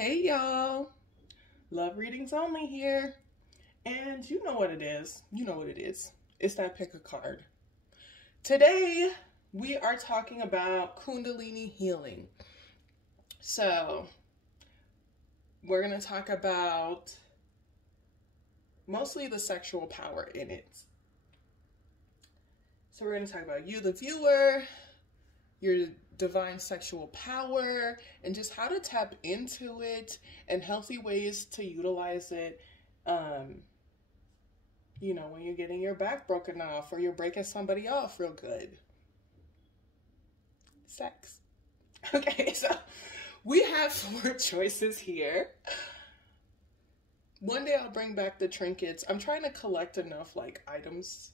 Hey y'all, love readings only here. And you know what it is. It's that pick a card. Today, we are talking about Kundalini healing. So, we're going to talk about mostly the sexual power in it. So, we're going to talk about you, the viewer, your divine sexual power, and just how to tap into it and healthy ways to utilize it. When you're getting your back broken off or you're breaking somebody off real good. Sex. Okay, so we have 4 choices here. One day I'll bring back the trinkets. I'm trying to collect enough items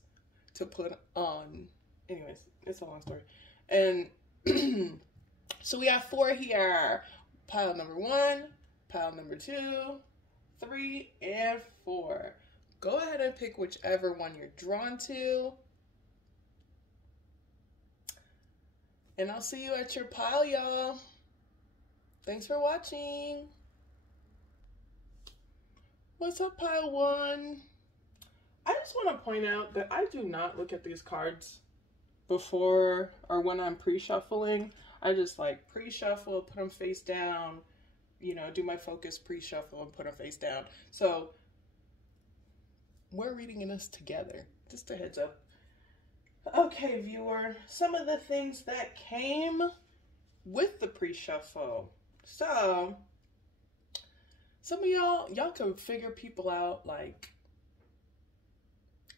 to put on. Anyways, it's a long story. And so we have 4 here. Pile number 1, pile number 2, 3, and 4. Go ahead and pick whichever one you're drawn to. And I'll see you at your pile, y'all. Thanks for watching. What's up, pile 1? I just want to point out that I do not look at these cards before or when I'm pre-shuffling. I just pre-shuffle, put them face down, do my focus pre-shuffle and put them face down. So we're reading this together, just a heads up. Okay, viewer, some of the things that came with the pre-shuffle. So some of y'all can figure people out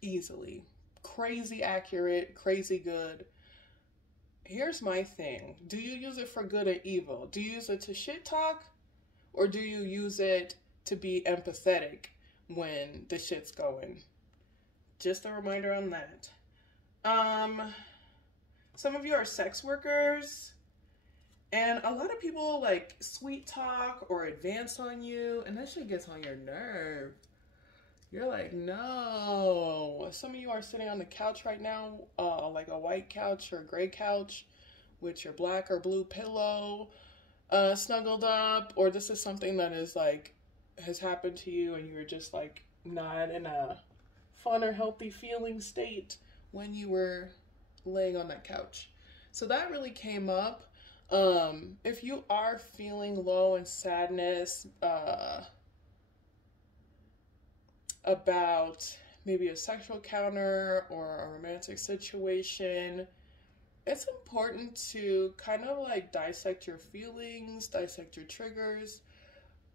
easily. Crazy accurate, crazy good. Here's my thing. Do you use it for good or evil? Do you use it to shit talk? Or do you use it to be empathetic when the shit's going? Just a reminder on that. Some of you are sex workers. And a lot of people sweet talk or advance on you. And that shit gets on your nerve. You're like, no. Some of you are sitting on the couch right now, like a white couch or gray couch with your black or blue pillow snuggled up. Or this is something that is has happened to you and you're just not in a fun or healthy feeling state when you were laying on that couch. So that really came up. If you are feeling low and sadness, about maybe a sexual encounter or a romantic situation, it's important to kind of dissect your feelings, dissect your triggers,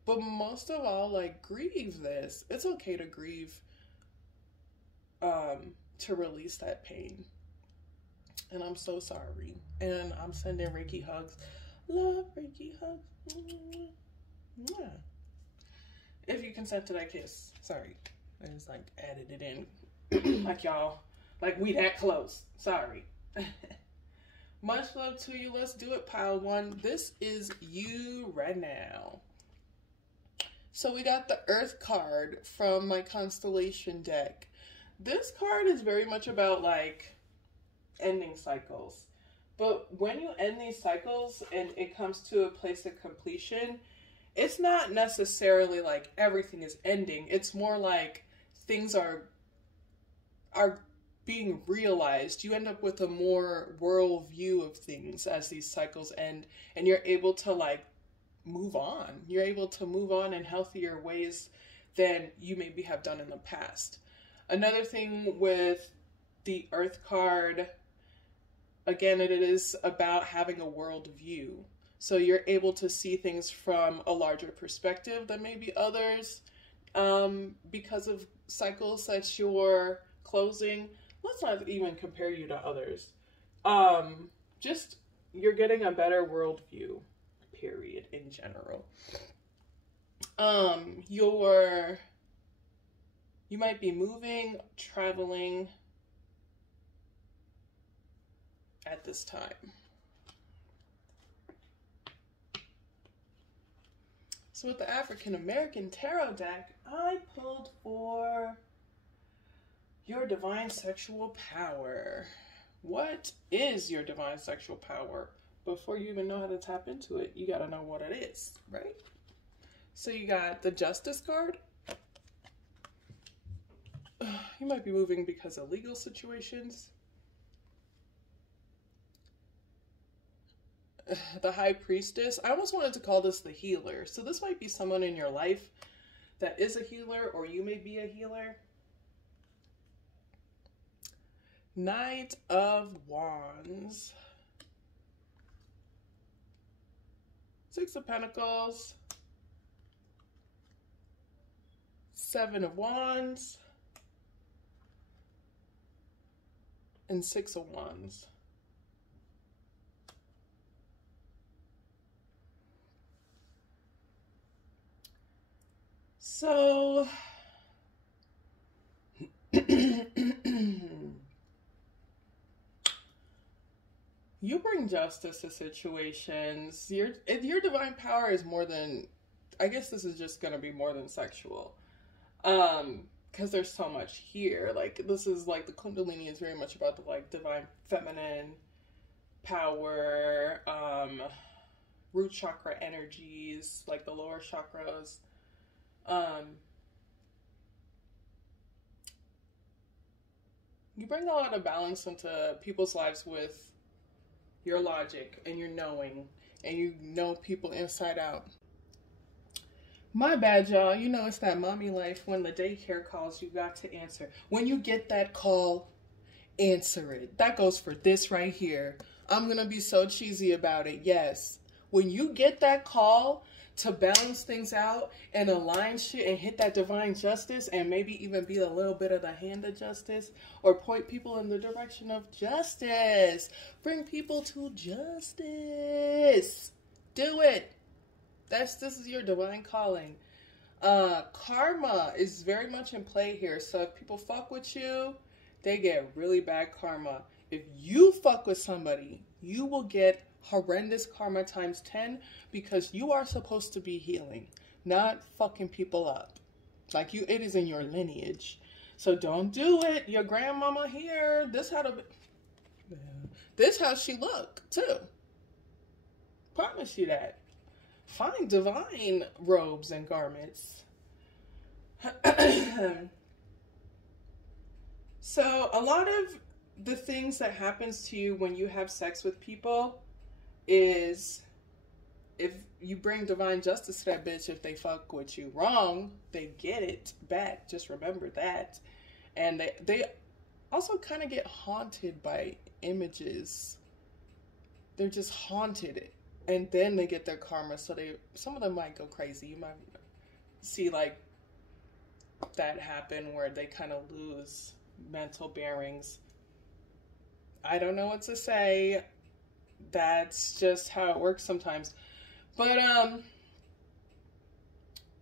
but most of all, grieve this. It's okay to grieve, to release that pain. And I'm so sorry. And I'm sending Reiki hugs. Love Reiki hugs. Mwah. If you consent to that kiss. Sorry. I just added it in. Y'all. We that close. Sorry. Much love to you. Let's do it, pile 1. This is you right now. So we got the Earth card from my Constellation deck. This card is very much about ending cycles. But when you end these cycles and it comes to a place of completion, it's not necessarily everything is ending. It's more things are being realized. You end up with a more world view of things as these cycles end, and you're able to move on. You're able to move on in healthier ways than you maybe have done in the past. Another thing with the Earth card, again, it is about having a world view. So you're able to see things from a larger perspective than maybe others. Because of cycles that you're closing. Let's not even compare you to others. Just you're getting a better worldview, period, in general. You might be moving, traveling at this time. So with the African American Tarot deck, I pulled for your divine sexual power. What is your divine sexual power? Before you even know how to tap into it, you gotta know what it is, right? So you got the Justice card. You might be moving because of legal situations. The High Priestess. I almost wanted to call this the healer. So this might be someone in your life that is a healer, or you may be a healer. Knight of Wands. Six of Pentacles. Seven of Wands. And Six of Wands. So, you bring justice to situations. Your divine power is more than, I guess this is just going to be more than sexual. Because there's so much here. Like, this is like, the Kundalini is very much about the, like, divine feminine power, root chakra energies, like the lower chakras. You bring a lot of balance into people's lives with your logic and your knowing, and you know people inside out. My bad, y'all. You know it's that mommy life. When the daycare calls, you got to answer. When you get that call, answer it. That goes for this right here. I'm gonna be so cheesy about it. Yes. When you get that call to balance things out and align shit and hit that divine justice and maybe even be a little bit of the hand of justice or point people in the direction of justice. Bring people to justice. Do it. This is your divine calling. Karma is very much in play here. So if people fuck with you, they get really bad karma. If you fuck with somebody, you will get horrendous karma times 10 because you are supposed to be healing, not fucking people up. Like it is in your lineage. So don't do it. Your grandmama here, this how she look too. Promise you that. Find divine robes and garments. So a lot of the things that happens to you when you have sex with people is, if you bring divine justice to that bitch, if they fuck with you wrong, they get it back. Just remember that. And they also kind of get haunted by images. They're just haunted. And then they get their karma. So some of them might go crazy. You might see like that happen where they kind of lose mental bearings. I don't know what to say. That's just how it works sometimes. But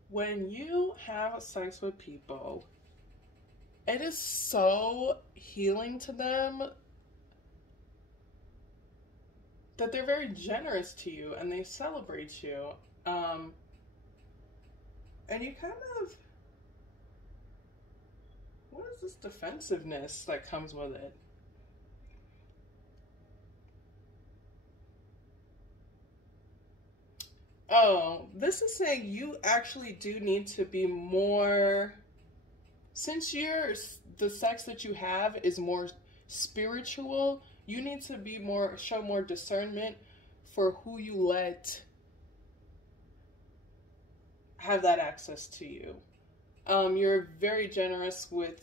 when you have sex with people, it is so healing to them that they're very generous to you and they celebrate you. And you kind of, what is this defensiveness that comes with it? Oh, this is saying you actually do need to be more, since the sex that you have is more spiritual, you need to be show more discernment for who you let have that access to you. You're very generous with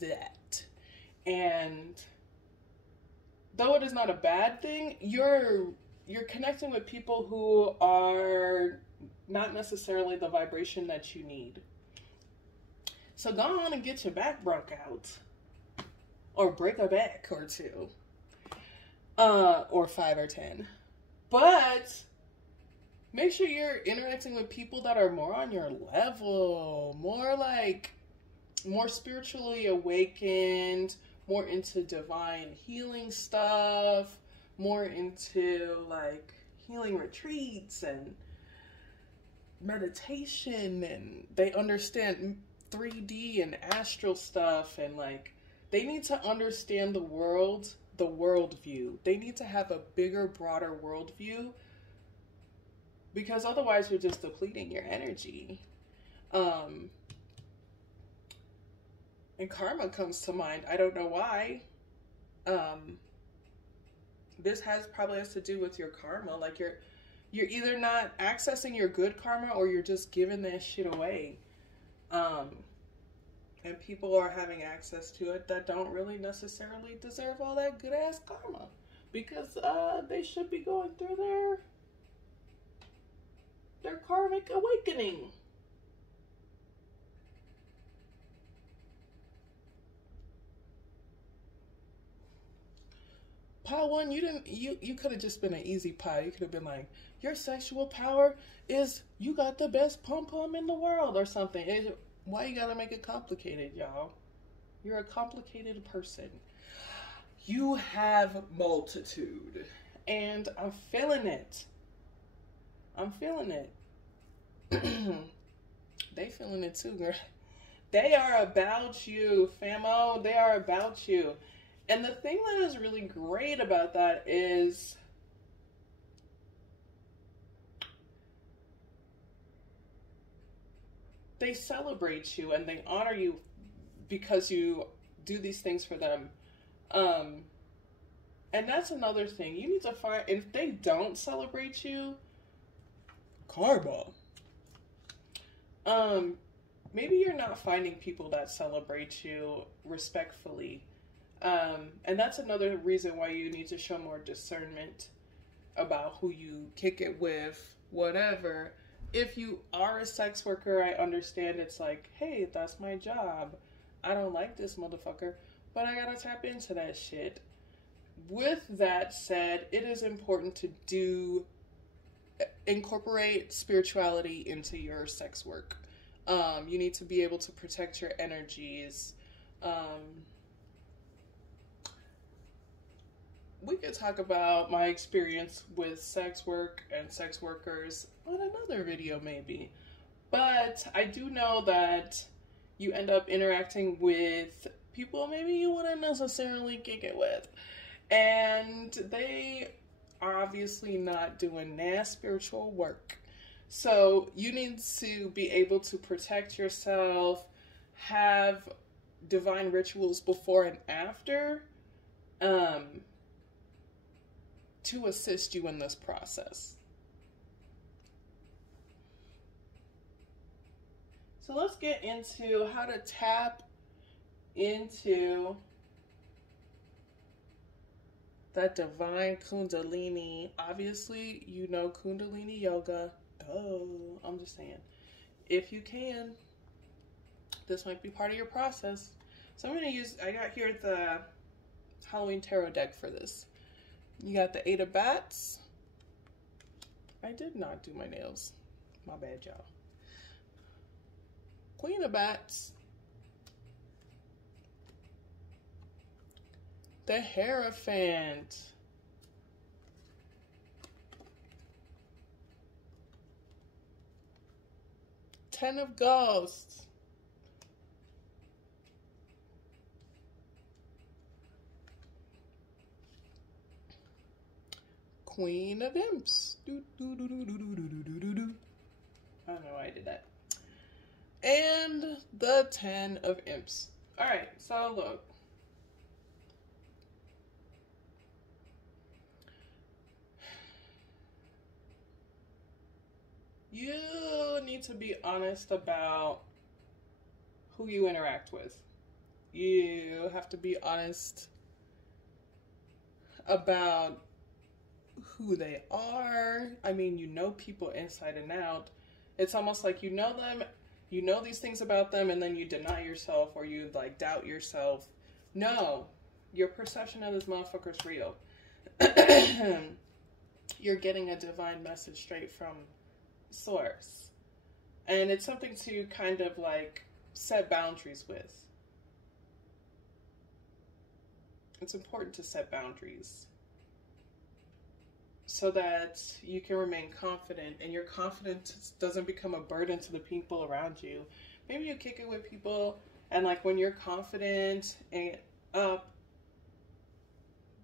that. And though it is not a bad thing, you're connecting with people who are not necessarily the vibration that you need. So go on and get your back broke out. Or break a back or two. Or 5 or 10. But make sure you're interacting with people that are more on your level. More spiritually awakened. More into divine healing stuff. More into like healing retreats and meditation, and they understand 3D and astral stuff, and like they need to understand the worldview. They need to have a bigger, broader worldview because otherwise you're just depleting your energy. And karma comes to mind. I don't know why. This probably has to do with your karma. Like you're either not accessing your good karma or you're just giving that shit away. And people are having access to it that don't really necessarily deserve all that good ass karma, because they should be going through their karmic awakening. Pile 1, you could have just been an easy pile. You could have been like, your sexual power is you got the best pom-pom in the world or something. Why you gotta make it complicated, y'all? You're a complicated person. You have multitude. And I'm feeling it. I'm feeling it. They feeling it too, girl. They are about you, famo. They are about you. And the thing that is really great about that is they celebrate you and they honor you because you do these things for them. And that's another thing. You need to find, if they don't celebrate you, karma. Maybe you're not finding people that celebrate you respectfully. And that's another reason why you need to show more discernment about who you kick it with, whatever. If you are a sex worker, I understand it's like, hey, that's my job. I don't like this motherfucker, but I gotta tap into that shit. With that said, it is important to incorporate spirituality into your sex work. You need to be able to protect your energies. We could talk about my experience with sex work and sex workers on another video maybe. But I do know that you end up interacting with people maybe you wouldn't necessarily kick it with. And they are obviously not doing their spiritual work. So you need to be able to protect yourself, have divine rituals before and after, to assist you in this process. So let's get into how to tap into that divine Kundalini. Obviously, you know Kundalini yoga. Oh, I'm just saying. If you can, this might be part of your process. So I'm going to use, I got here the Halloween Tarot deck for this. You got the 8 of Bats. I did not do my nails. My bad, y'all. Queen of Bats. The Hierophant. Ten of Ghosts. Queen of Imps. I don't know why I did that. And the 10 of Imps. Alright, so look. You need to be honest about who you interact with. You have to be honest about who they are. I mean, you know people inside and out. It's almost like you know them, you know these things about them, and then you deny yourself or you like doubt yourself. No, your perception of this motherfucker's real. You're getting a divine message straight from source. And it's something to kind of like set boundaries with. It's important to set boundaries so that you can remain confident and your confidence doesn't become a burden to the people around you. Maybe you kick it with people and like when you're confident and up,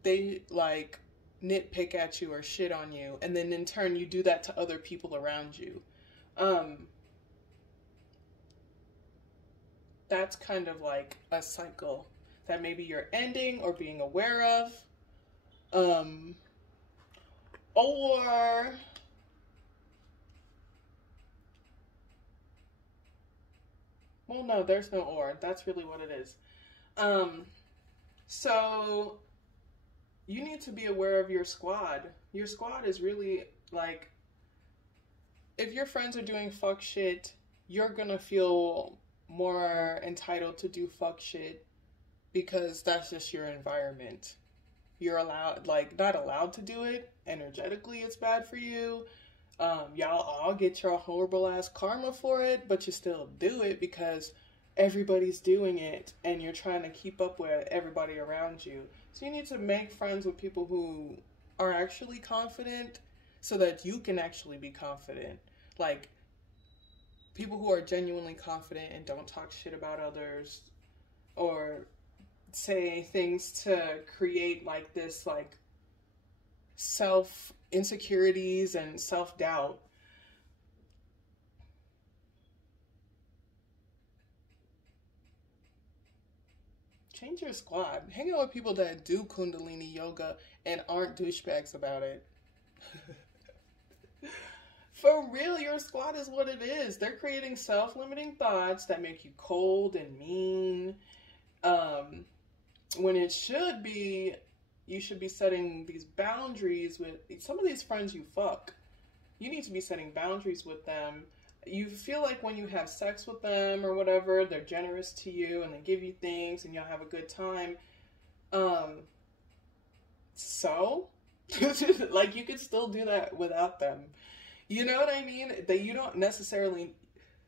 they like nitpick at you or shit on you, and then in turn you do that to other people around you. That's kind of like a cycle that maybe you're ending or being aware of. Or well, no, there's no or. That's really what it is. So you need to be aware of your squad. Your squad is really like, if your friends are doing fuck shit, you're gonna feel more entitled to do fuck shit because that's just your environment. You're allowed, like, not allowed to do it. Energetically, it's bad for you. Y'all all get your horrible ass karma for it, but you still do it because everybody's doing it and you're trying to keep up with everybody around you. So you need to make friends with people who are actually confident so that you can actually be confident. Like, people who are genuinely confident and don't talk shit about others or say things to create like this like self insecurities and self-doubt. Change your squad. Hang out with people that do Kundalini yoga and aren't douchebags about it. For real, your squad is what it is. They're creating self-limiting thoughts that make you cold and mean. When it should be, you should be setting these boundaries with some of these friends you fuck. You need to be setting boundaries with them. You feel like when you have sex with them or whatever, they're generous to you and they give you things and y'all have a good time. So, like, you could still do that without them. You know what I mean? That you don't necessarily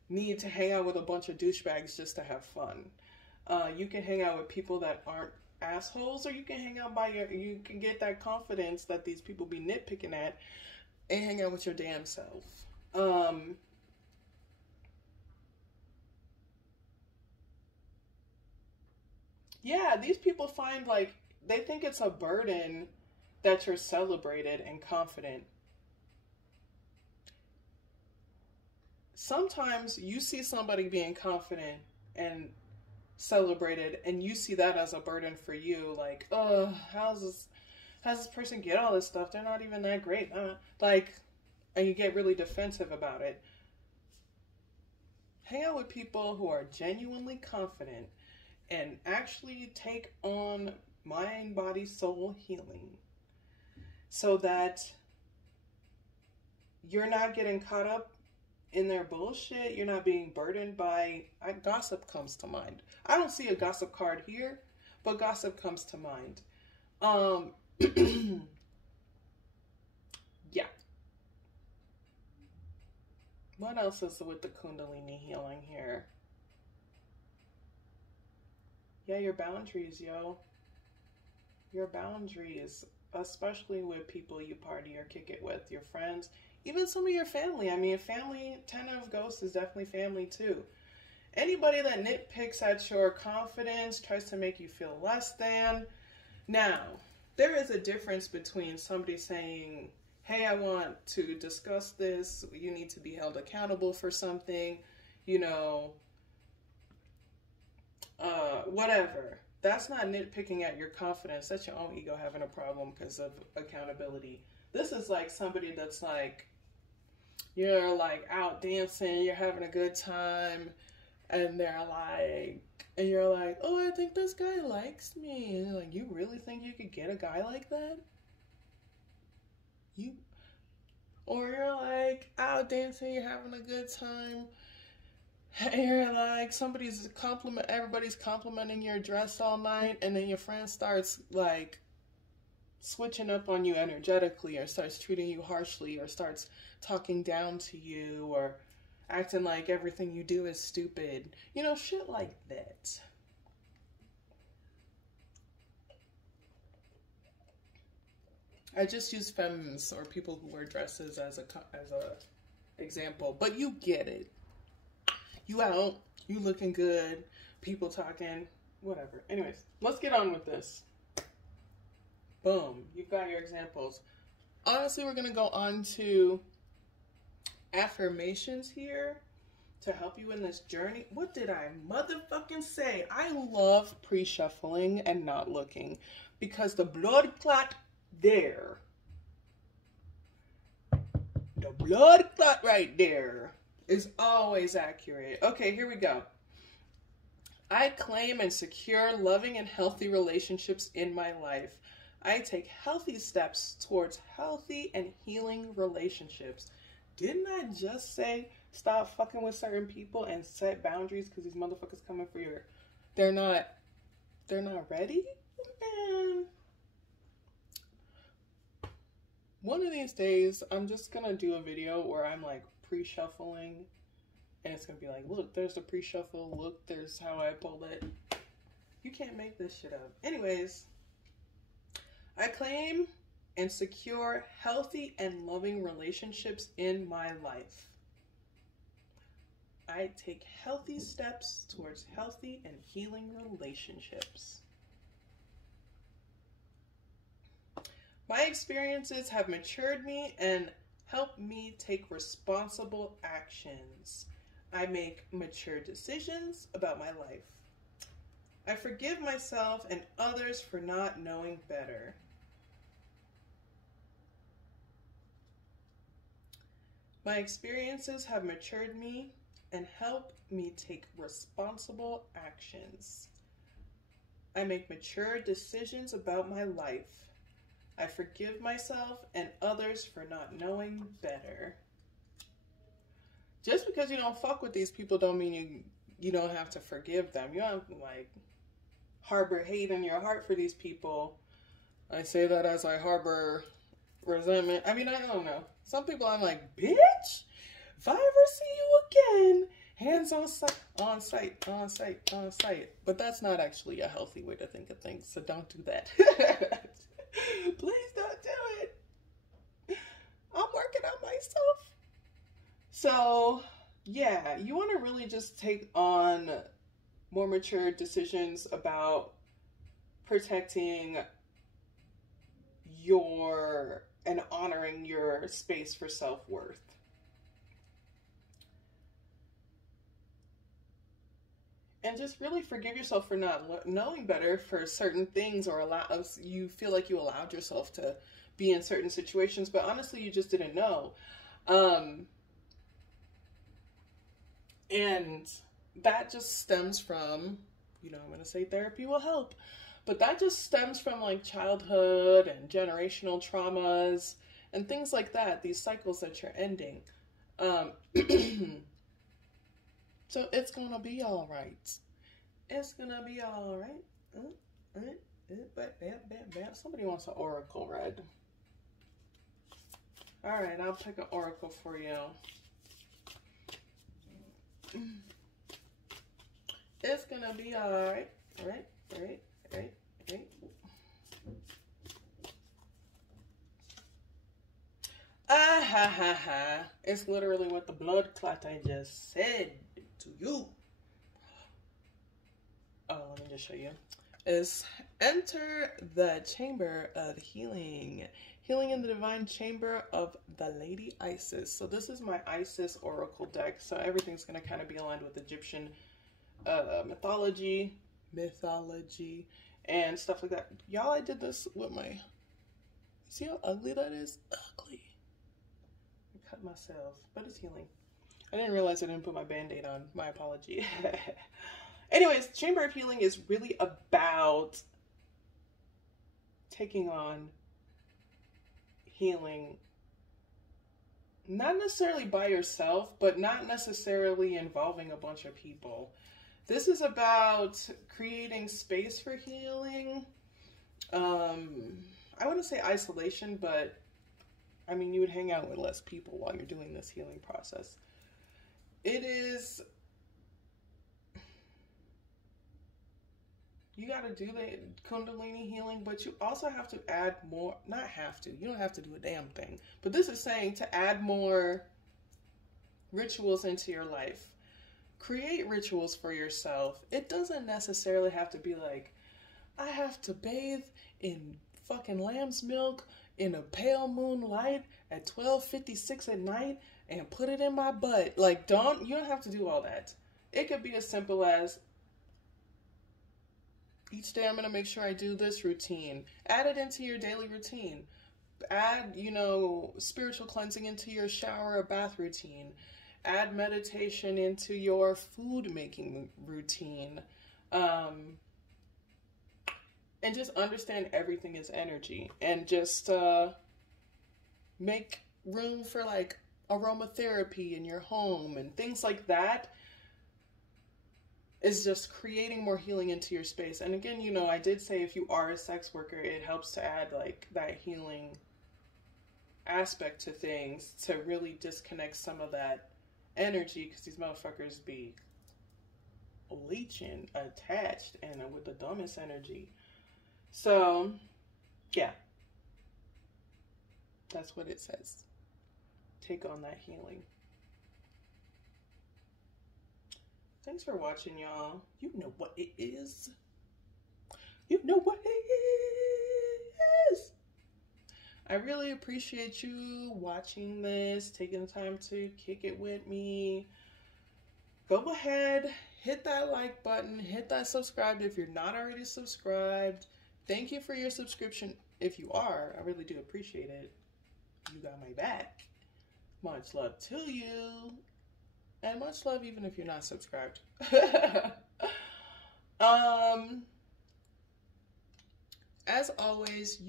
need to hang out with a bunch of douchebags just to have fun. You can hang out with people that aren't assholes, or you can hang out you can get that confidence that these people be nitpicking at and hang out with your damn self. Yeah, these people find, like, they think it's a burden that you're celebrated and confident. Sometimes you see somebody being confident and celebrated and you see that as a burden for you, like, oh, how's this person get all this stuff? They're not even that great. Like, and you get really defensive about it. Hang out with people who are genuinely confident and actually take on mind, body, soul healing so that you're not getting caught up in their bullshit. You're not being burdened by gossip comes to mind. I don't see a gossip card here, but gossip comes to mind. Yeah. What else is with the Kundalini healing here? Yeah, your boundaries, yo. Your boundaries, especially with people you party or kick it with, your friends, even some of your family. I mean, family, 10 of ghosts is definitely family too. Anybody that nitpicks at your confidence, tries to make you feel less than. Now, there is a difference between somebody saying, hey, I want to discuss this, you need to be held accountable for something, you know, whatever. That's not nitpicking at your confidence. That's your own ego having a problem because of accountability. This is like somebody that's like, you're like out dancing, you're having a good time, and they're like, and you're like, oh, I think this guy likes me. And like, you really think you could get a guy like that? Or you're like out dancing, you're having a good time, and you're like, everybody's complimenting your dress all night, and then your friend starts like switching up on you energetically, or starts treating you harshly, or starts talking down to you, or acting like everything you do is stupid. You know, shit like that. I just use femmes or people who wear dresses as a example, but you get it. You out, you looking good, people talking, whatever. Anyways, let's get on with this. Boom. You've got your examples. Honestly, we're going to go on to affirmations here to help you in this journey. What did I motherfucking say? I love pre-shuffling and not looking because the blood clot there. The blood clot right there is always accurate. Okay, here we go. I claim and secure loving and healthy relationships in my life. I take healthy steps towards healthy and healing relationships. Didn't I just say stop fucking with certain people and set boundaries because these motherfuckers coming for your... They're not ready? Man. One of these days, I'm just going to do a video where I'm like pre-shuffling. And it's going to be like, look, there's the pre-shuffle. Look, there's how I pulled it. You can't make this shit up. Anyways, I claim and secure healthy and loving relationships in my life. I take healthy steps towards healthy and healing relationships. My experiences have matured me and helped me take responsible actions. I make mature decisions about my life. I forgive myself and others for not knowing better. My experiences have matured me and helped me take responsible actions. I make mature decisions about my life. I forgive myself and others for not knowing better. Just because you don't fuck with these people don't mean you don't have to forgive them. You don't have to like harbor hate in your heart for these people. I say that as I harbor resentment. I mean, I don't know. Some people I'm like, bitch, if I ever see you again, hands on sight, on sight, on sight, on sight. But that's not actually a healthy way to think of things, so don't do that. Please don't do it. I'm working on myself. So, yeah, you want to really just take on more mature decisions about protecting your and honoring your space for self-worth. And just really forgive yourself for not knowing better for certain things, or you feel like you allowed yourself to be in certain situations, but honestly, you just didn't know. And that just stems from, I'm going to say therapy will help, but that just stems from like childhood and generational traumas and things like that, these cycles that you're ending. So it's going to be all right. It's going to be all right. Somebody wants an oracle read. All right, I'll pick an oracle for you. It's going to be all right. Right. Ah ha ha ha. It's literally what the blood clot I just said to you. Oh, let me just show you. Is enter the chamber of healing. Healing in the divine chamber of the Lady Isis. So this is my Isis oracle deck. So everything's going to kind of be aligned with Egyptian mythology, and stuff like that. Y'all, I did this with my... See how ugly that is? Ugly. I cut myself, but it's healing. I didn't realize I didn't put my band-aid on. My apology. Anyways, Chamber of Healing is really about taking on healing, not necessarily by yourself, but not necessarily involving a bunch of people. This is about creating space for healing. I wouldn't say isolation, but I mean, you would hang out with less people while you're doing this healing process. It is, you got to do the Kundalini healing, but you also have to add more, not have to, you don't have to do a damn thing, but this is saying to add more rituals into your life. Create rituals for yourself. It doesn't necessarily have to be like, I have to bathe in fucking lamb's milk in a pale moonlight at 12:56 at night and put it in my butt. Like, you don't have to do all that. It could be as simple as, each day I'm going to make sure I do this routine. Add it into your daily routine. Add, spiritual cleansing into your shower or bath routine. Add meditation into your food making routine. And just understand everything is energy. And just make room for like aromatherapy in your home and things like that. Is just creating more healing into your space. And again, I did say if you are a sex worker, it helps to add like that healing aspect to things to really disconnect some of that energy, because these motherfuckers be leeching attached and with the dumbest energy. So yeah, that's what it says. Take on that healing. Thanks for watching, y'all. You know what it is. You know what it is. I really appreciate you watching this, taking the time to kick it with me. Go ahead, hit that like button, hit that subscribe if you're not already subscribed. Thank you for your subscription. If you are, I really do appreciate it. You got my back. Much love to you. And much love even if you're not subscribed. As always,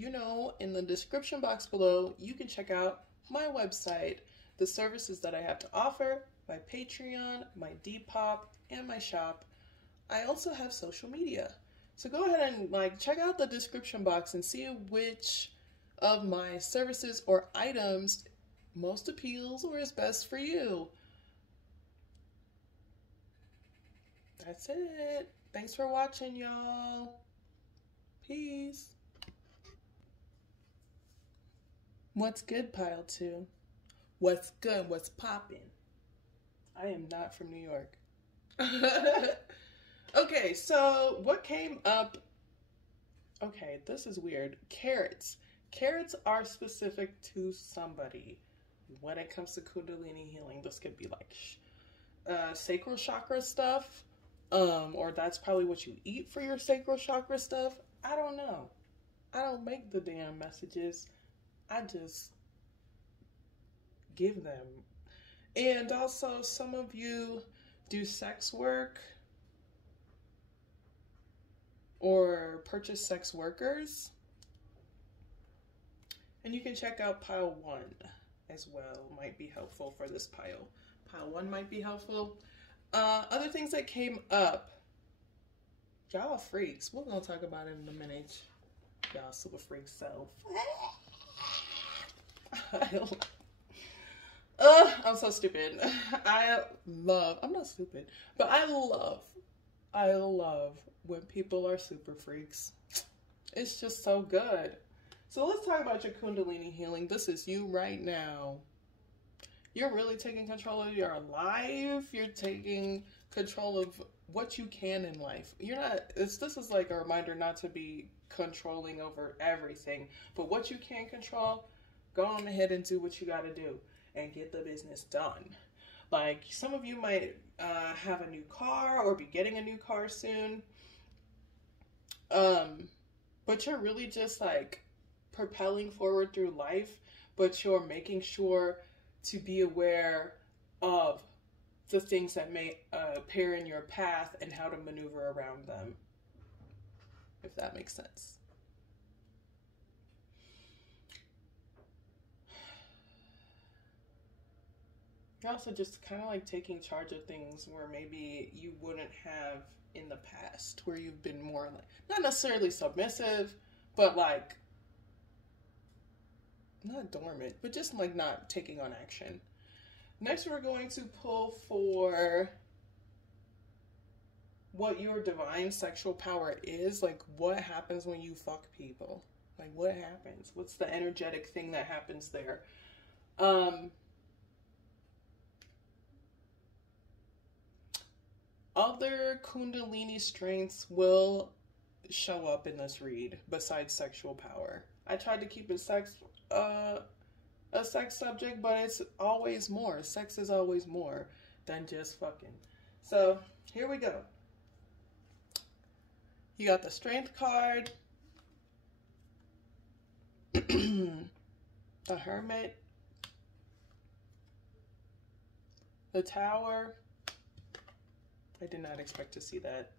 in the description box below, you can check out my website, the services that I have to offer, my Patreon, my Depop, and my shop. I also have social media. So go ahead and check out the description box and see which of my services or items most appeals or is best for you. That's it. Thanks for watching, y'all. Peace. What's good, Pile 2? What's good? What's poppin'? I am not from New York. Okay, so what came up? Okay, this is weird. Carrots. Carrots are specific to somebody. When it comes to Kundalini healing, this could be like sacral chakra stuff. Or that's probably what you eat for your sacral chakra stuff. I don't know. I don't make the damn messages. I just give them. And also, some of you do sex work or purchase sex workers. And you can check out pile 1 as well. Might be helpful for this pile. Pile 1 might be helpful. Other things that came up. Y'all freaks. We're going to talk about it in a minute. Y'all super freak self. I'm so stupid. I'm not stupid, but I love when people are super freaks. It's just so good. So let's talk about your Kundalini healing. This is you right now. You're really taking control of your life. You're taking control of what you can in life. This is like a reminder not to be controlling over everything, but what you can control, go on ahead and do what you got to do and get the business done. Like, some of you might have a new car or be getting a new car soon. But you're really just like propelling forward through life, but you're making sure to be aware of the things that may appear in your path and how to maneuver around them, if that makes sense. You're also just kind of like taking charge of things where maybe you wouldn't have in the past, where you've been more like, not necessarily submissive, but like, not dormant, but just like not taking on action. Next, we're going to pull for what your divine sexual power is. Like, what happens when you fuck people? Like, what happens? What's the energetic thing that happens there? Other Kundalini strengths will show up in this read besides sexual power. I tried to keep it a sex subject, but it's always more. Sex is always more than just fucking. So here we go. You got the Strength card, the Hermit, the Tower. I did not expect to see that.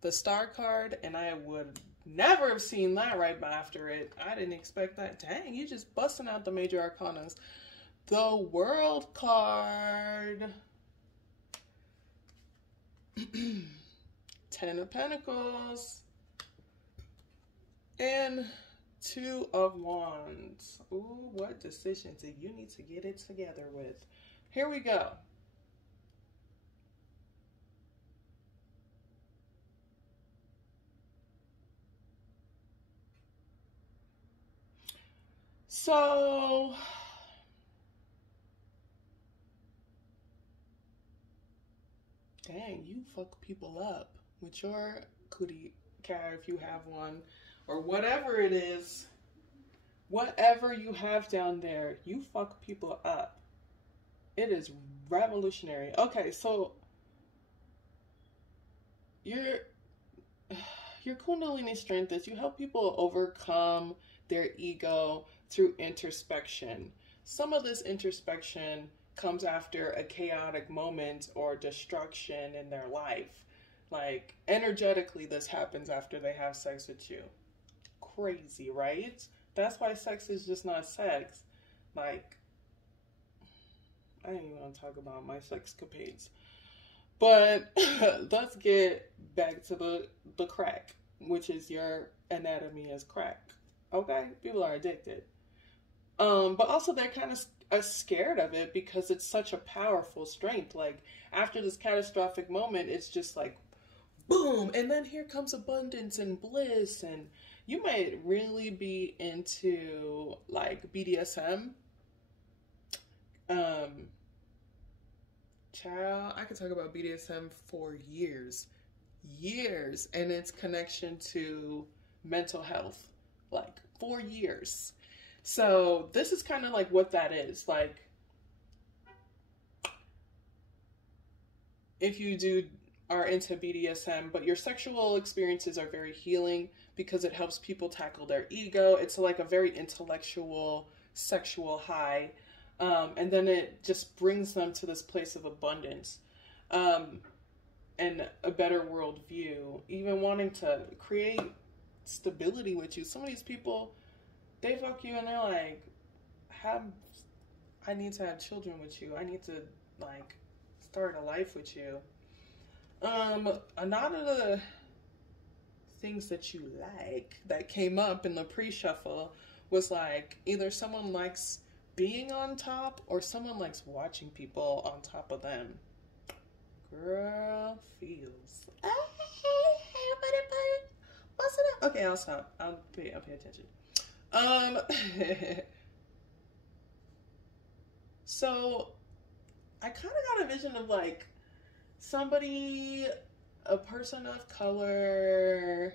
The Star card, and I would never have seen that right after it. I didn't expect that. Dang, you just busting out the major arcanas. The World card. 10 of Pentacles. And 2 of Wands. Ooh, what decisions do you need to get it together with? Here we go. So, dang, you fuck people up with your cootie cat if you have one, or whatever it is, whatever you have down there, you fuck people up. It is revolutionary. Okay, so your Kundalini strength is you help people overcome their ego through introspection. Some of this introspection comes after a chaotic moment or destruction in their life. Like, energetically, this happens after they have sex with you. Crazy, right? That's why sex is just not sex. Like, I don't even want to talk about my sexcapades. But let's get back to the crack, which is your anatomy as crack. Okay? People are addicted. But also they're kind of scared of it because it's such a powerful strength. Like, after this catastrophic moment, it's just like, boom, and then here comes abundance and bliss, and you might really be into, like, BDSM. Child, I could talk about BDSM for years, and its connection to mental health, like, for years. So this is kind of like what that is. Like, if you are into BDSM, but your sexual experiences are very healing because it helps people tackle their ego. It's like a very intellectual, sexual high. And then it just brings them to this place of abundance and a better worldview, even wanting to create stability with you. Some of these people, they fuck you and they're like, I need to have children with you. I need to, like, start a life with you. A lot of the things that you like that came up in the pre-shuffle was like, either someone likes being on top or someone likes watching people on top of them. Girl, feels. What's it up? Okay, I'll stop. I'll pay attention. So I kind of got a vision of, like, somebody, a person of color.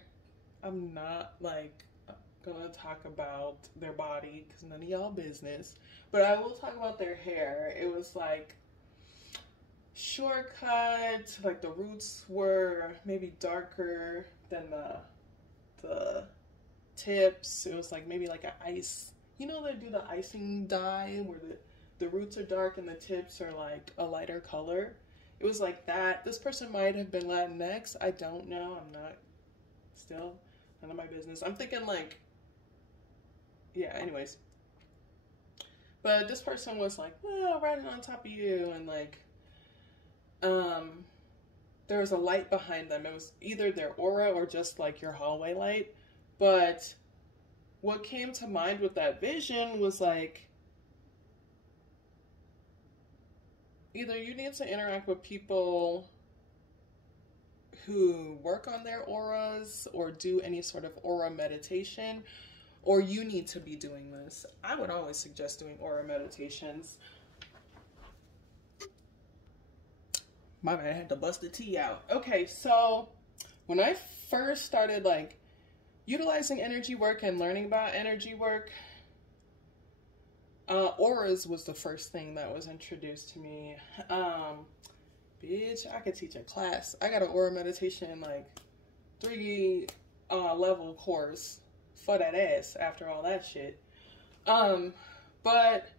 I'm not, like, gonna talk about their body because none of y'all business, but I will talk about their hair. It was like short cut, like the roots were maybe darker than the tips. It was like maybe like an ice, you know, they do the icing dye where the roots are dark and the tips are like a lighter color. It was like that. This person might have been Latinx. I don't know. I'm not, still none of my business. I'm thinking like, yeah, anyways. But this person was like, well, riding on top of you, and like, there was a light behind them. It was either their aura or just like your hallway light. But what came to mind with that vision was like, either you need to interact with people who work on their auras or do any sort of aura meditation, or you need to be doing this. I would always suggest doing aura meditations. My bad, I had to bust the tea out. Okay, so When I first started like utilizing energy work and learning about energy work, auras was the first thing that was introduced to me. Bitch, I could teach a class. I got an aura meditation like 3 level course for that ass after all that shit. But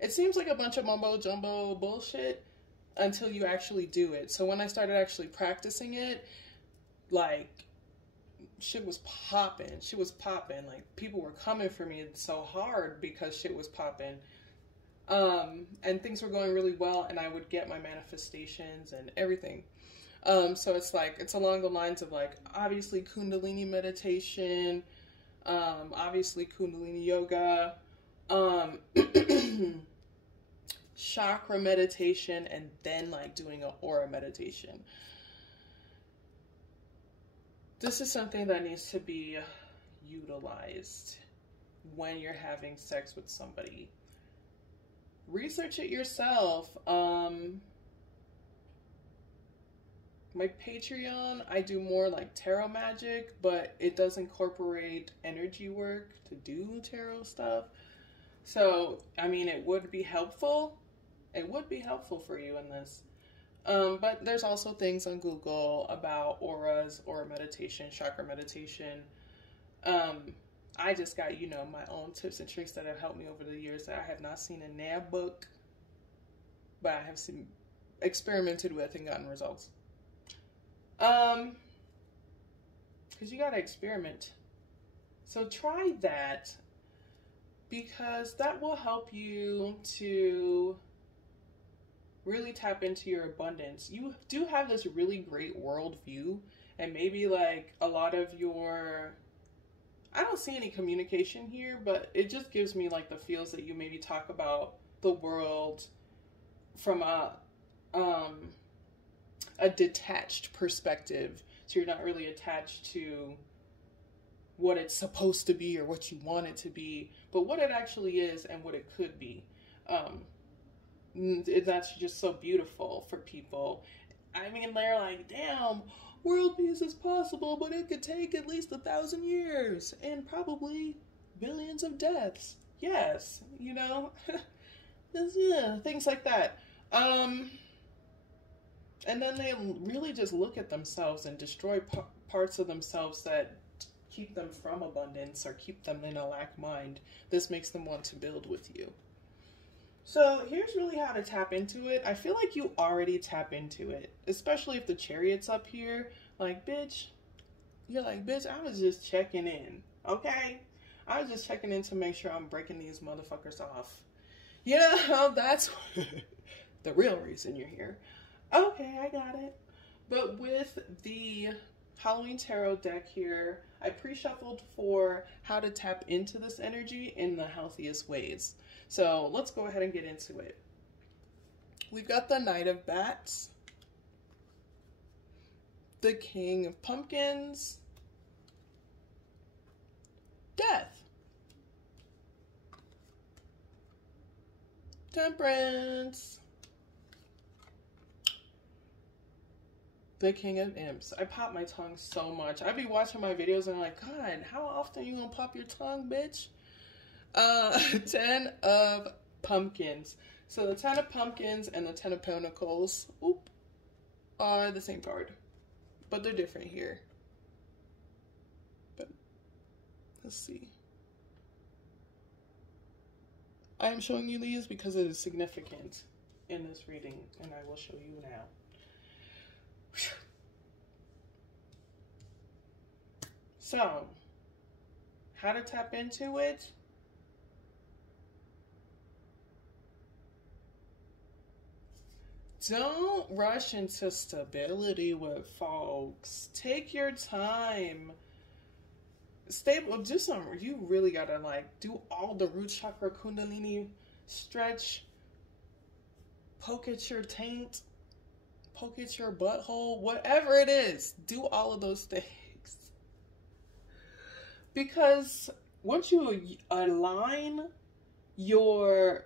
it seems like a bunch of mumbo jumbo bullshit until you actually do it. So when I started actually practicing it, like, shit was popping. Shit was popping. Like, people were coming for me so hard because shit was popping. And things were going really well, and I would get my manifestations and everything. So it's like, it's along the lines of like, obviously Kundalini meditation, obviously Kundalini yoga, chakra meditation, and then like doing an aura meditation. This is something that needs to be utilized when you're having sex with somebody. Research it yourself. My Patreon, I do more like tarot magic, but it does incorporate energy work to do tarot stuff. So, I mean, it would be helpful. It would be helpful for you in this. But there's also things on Google about auras, aura meditation, chakra meditation. I just got, you know, my own tips and tricks that have helped me over the years that I have not seen in a book, but I have experimented with and gotten results. Because you gotta experiment. So try that, because that will help you to really tap into your abundance. You do have this really great worldview, and maybe like a lot of your, I don't see any communication here, but it just gives me like the feels that you maybe talk about the world from a detached perspective. So you're not really attached to what it's supposed to be or what you want it to be, but what it actually is and what it could be. That's just so beautiful for people. I mean, they're like, damn, world peace is possible, but it could take at least 1,000 years and probably billions of deaths. Yes, you know, yeah, things like that. And then they really just look at themselves and destroy parts of themselves that keep them from abundance or keep them in a lack mind. This makes them want to build with you. So here's really how to tap into it. I feel like you already tap into it, especially if the Chariot's up here. Like, bitch, you're like, bitch, I was just checking in, okay? I was just checking in to make sure I'm breaking these motherfuckers off. You know, that's the real reason you're here. Okay, I got it. But with the Halloween Tarot deck here, I pre-shuffled for how to tap into this energy in the healthiest ways. So let's go ahead and get into it. We've got the Knight of Bats, the King of Pumpkins, Death, Temperance, the King of Imps. I pop my tongue so much. I be watching my videos and I'm like, God, how often you gonna pop your tongue, bitch? 10 of Pumpkins. So the 10 of Pumpkins and the 10 of Pentacles, are the same card, but they're different here. But let's see. I am showing you these because it is significant in this reading, and I will show you now. So, how to tap into it? Don't rush into stability with folks. Take your time. Stable, do some, you really gotta like do all the root chakra Kundalini stretch. Poke at your taint. Poke at your butthole. Whatever it is, do all of those things. Because once you align your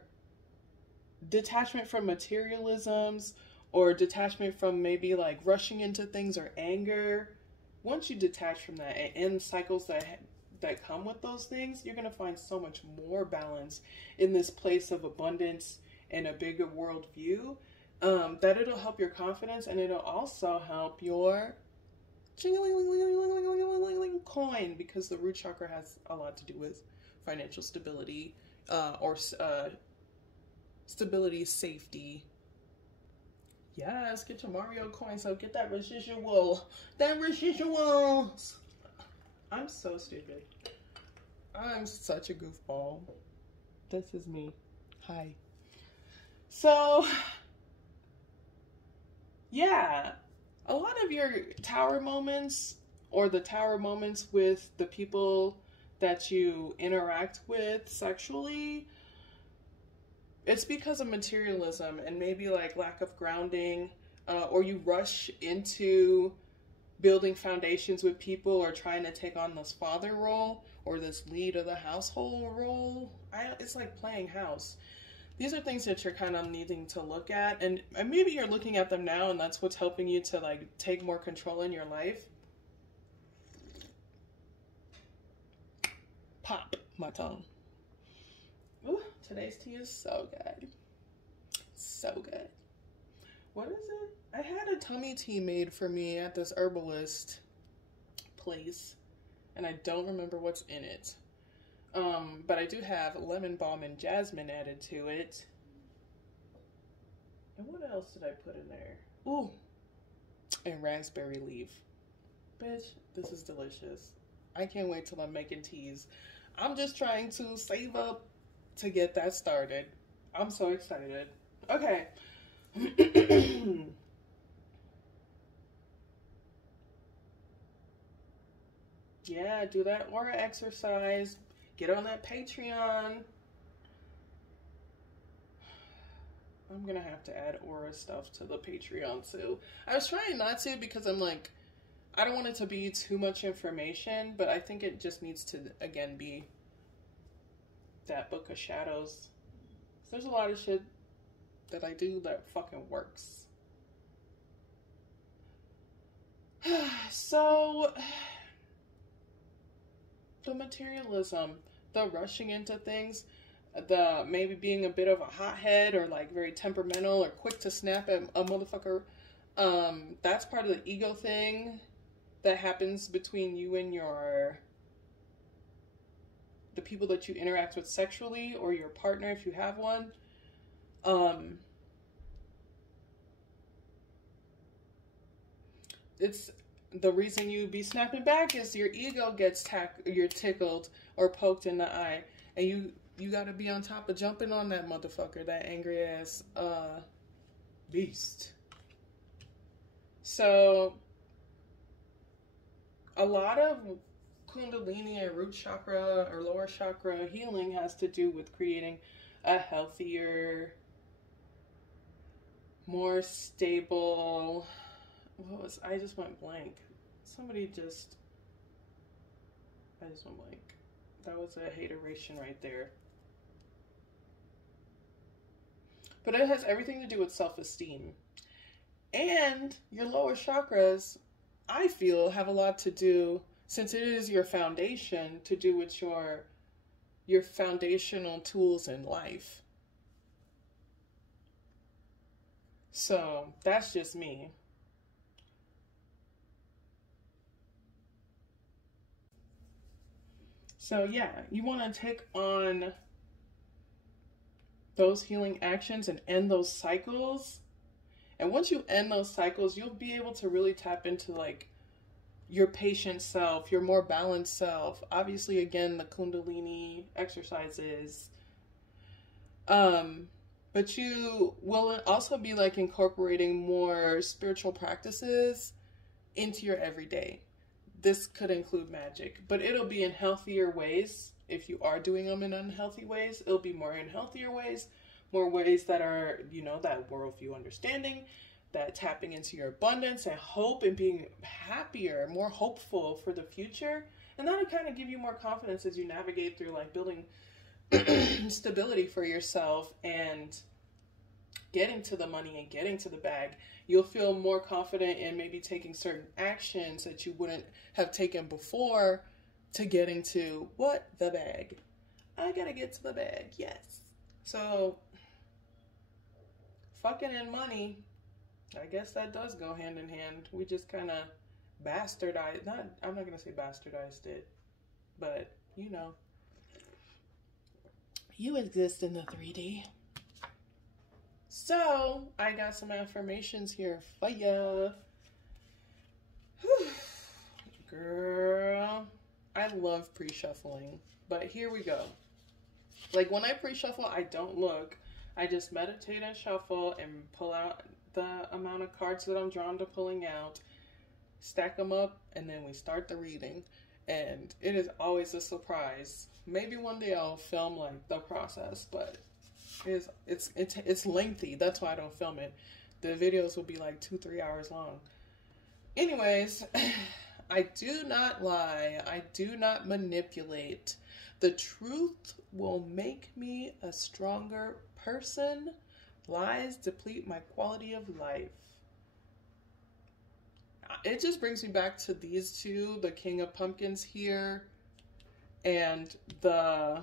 detachment from materialisms or detachment from maybe like rushing into things or anger, once you detach from that and end cycles that come with those things, you're going to find so much more balance in this place of abundance and a bigger world view, that it'll help your confidence, and it'll also help your coin, because the root chakra has a lot to do with financial stability, or stability, safety. Yes, get your Mario coins, so get that residual. That residuals. I'm so stupid. I'm such a goofball. This is me. Hi. So, yeah, a lot of your tower moments, or the tower moments with the people that you interact with sexually, it's because of materialism and maybe like lack of grounding, or you rush into building foundations with people, or trying to take on this father role or this lead of the household role. It's like playing house. These are things that you're kind of needing to look at, and maybe you're looking at them now, and that's what's helping you to like take more control in your life. Pop my tongue. Ooh, today's tea is so good. So good. What is it? I had a tummy tea made for me at this herbalist place, and I don't remember what's in it. But I do have lemon balm and jasmine added to it. And what else did I put in there? Ooh, and raspberry leaf. Bitch, this is delicious. I can't wait till I'm making teas. I'm just trying to save up to get that started. I'm so excited. Okay. Yeah, do that aura exercise. Get on that Patreon. I'm gonna have to add aura stuff to the Patreon too. I was trying not to, because I'm like, I don't want it to be too much information, but I think it just needs to, again, be that book of shadows. There's a lot of shit that I do that fucking works. So, the materialism, the rushing into things, the maybe being a bit of a hothead, or like very temperamental, or quick to snap at a motherfucker, that's part of the ego thing that happens between you and the people that you interact with sexually, or your partner if you have one. It's the reason you be snapping back is your ego gets you're tickled or poked in the eye, and you got to be on top of jumping on that motherfucker, that angry ass beast. So a lot of Kundalini and root chakra or lower chakra healing has to do with creating a healthier, more stable, I just went blank. I just went blank. That was a hateration right there. But it has everything to do with self-esteem. And your lower chakras, I feel, have a lot to do, since it is your foundation, to do with your foundational tools in life. So that's just me. So yeah, you want to take on those healing actions and end those cycles. And once you end those cycles, you'll be able to really tap into like your patient self, your more balanced self. Obviously, again, the Kundalini exercises. But you will also be like incorporating more spiritual practices into your everyday. This could include magic, but it'll be in healthier ways. If you are doing them in unhealthy ways, it'll be more in healthier ways, more ways that are, that worldview understanding, that tapping into your abundance and hope and being happier, more hopeful for the future. And that'll kind of give you more confidence as you navigate through like building stability for yourself and getting to the money and getting to the bag. You'll feel more confident in maybe taking certain actions that you wouldn't have taken before to getting to what? The bag. I gotta get to the bag, yes. So, fucking and money, I guess that does go hand in hand. We just kind of bastardized, I'm not gonna say bastardized it, but you know, you exist in the 3D. So, I got some affirmations here for ya. Girl, I love pre-shuffling, but here we go. Like, when I pre-shuffle, I don't look. I just meditate and shuffle and pull out the amount of cards that I'm drawn to pulling out, stack them up, and then we start the reading. And it is always a surprise. Maybe one day I'll film, like, the process, but it's lengthy. That's why I don't film it. The videos will be like 2-3 hours long. Anyways, I do not lie. I do not manipulate. The truth will make me a stronger person. Lies deplete my quality of life. It just brings me back to these two, the King of Pumpkins here and the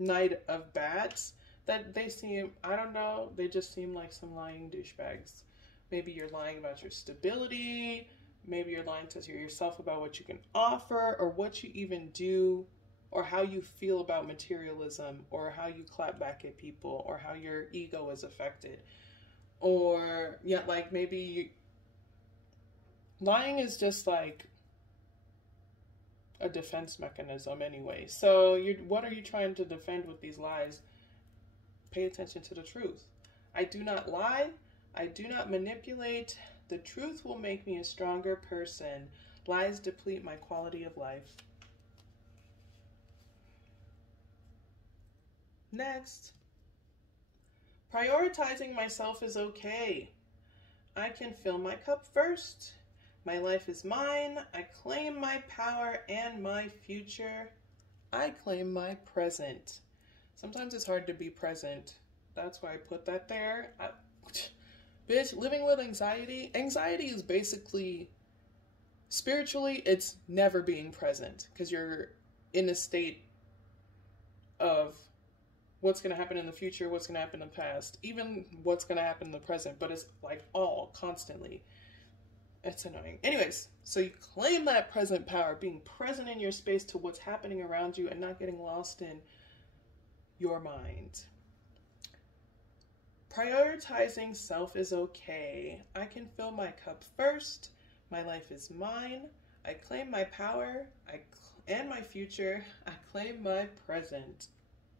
Knight of Bats. That they seem, I don't know, they just seem like some lying douchebags. Maybe you're lying about your stability. Maybe you're lying to yourself about what you can offer or what you even do, or how you feel about materialism, or how you clap back at people, or how your ego is affected. Or, yeah, like maybe lying is just like a defense mechanism anyway. So what are you trying to defend with these lies? Pay attention to the truth. I do not lie. I do not manipulate. The truth will make me a stronger person. Lies deplete my quality of life. Next. Prioritizing myself is okay. I can fill my cup first. My life is mine. I claim my power and my future. I claim my present. Sometimes it's hard to be present. That's why I put that there. Bitch, living with anxiety. Anxiety is basically, spiritually, it's never being present. Because you're in a state of what's going to happen in the future, what's going to happen in the past, even what's going to happen in the present. But it's like all, constantly. It's annoying. Anyways, so you claim that present power, being present in your space to what's happening around you and not getting lost in your mind. Prioritizing self is okay. I can fill my cup first. My life is mine. I claim my power and my future. I claim my present.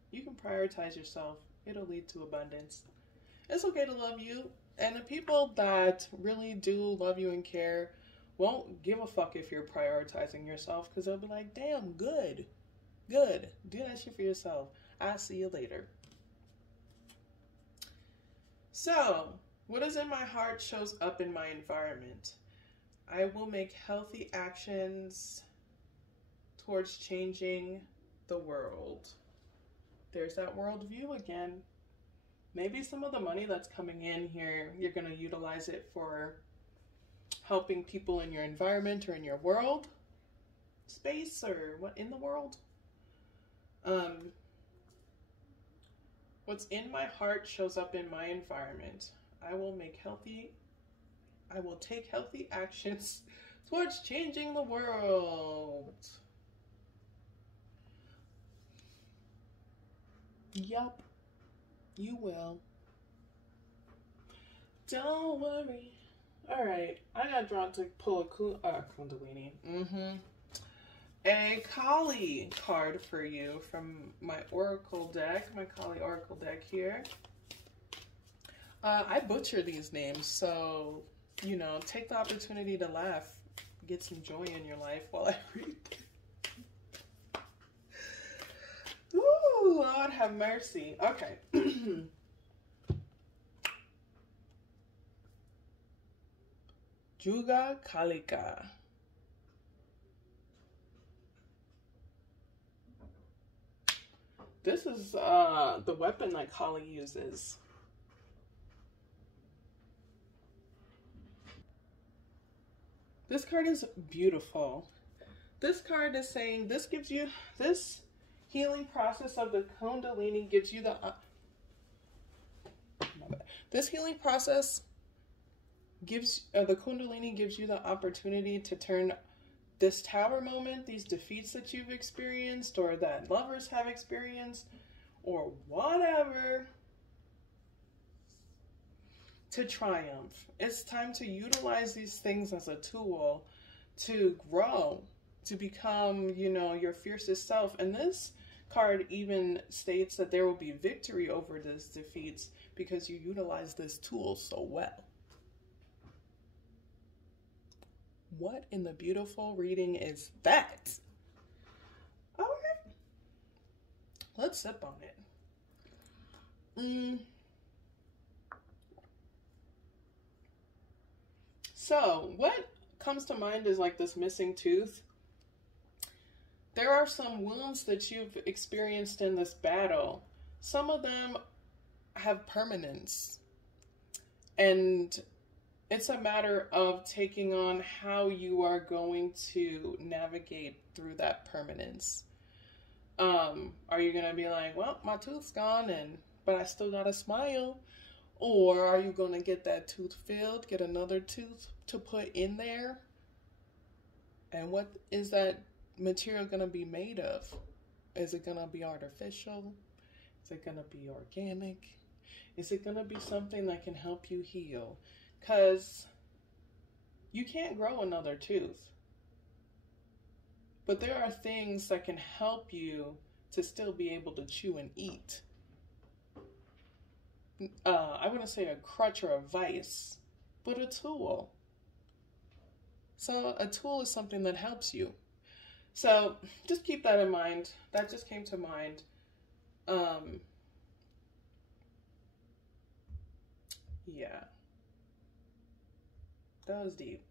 You can prioritize yourself. It'll lead to abundance. It's okay to love you. And the people that really do love you and care won't give a fuck if you're prioritizing yourself, because they'll be like, damn, good. Good. Do that shit for yourself. I'll see you later. So, what is in my heart shows up in my environment. I will make healthy actions towards changing the world. There's that worldview again. Maybe some of the money that's coming in here, you're going to utilize it for helping people in your environment or in your world, space, or what in the world. What's in my heart shows up in my environment. I will take healthy actions towards changing the world. Yup, you will. Don't worry. Alright, I got drawn to pull a Kundalini. A Kali card for you from my Oracle deck, my Kali Oracle deck here. I butcher these names, so, you know, take the opportunity to laugh, get some joy in your life while I read. Ooh, Lord have mercy. Okay. Juga Kalika. This is the weapon that Kali uses. This card is beautiful. This card is saying this gives you, this healing process of the Kundalini gives you the, this healing process gives, the Kundalini gives you the opportunity to turn this tower moment, these defeats that you've experienced or that lovers have experienced or whatever, to triumph. It's time to utilize these things as a tool to grow, to become, you know, your fiercest self. And this card even states that there will be victory over these defeats because you utilize this tool so well. What in the beautiful reading is that? All right. Let's sip on it. So, what comes to mind is like this missing tooth. There are some wounds that you've experienced in this battle. Some of them have permanence. And it's a matter of taking on how you are going to navigate through that permanence. Are you going to be like, well, my tooth's gone, but I still got a smile? Or are you going to get that tooth filled, get another tooth to put in there? And what is that material going to be made of? Is it going to be artificial? Is it going to be organic? Is it going to be something that can help you heal? Because you can't grow another tooth. But there are things that can help you to still be able to chew and eat. I wouldn't say a crutch or a vice, but a tool. So a tool is something that helps you. So just keep that in mind. That just came to mind. Yeah. That was deep.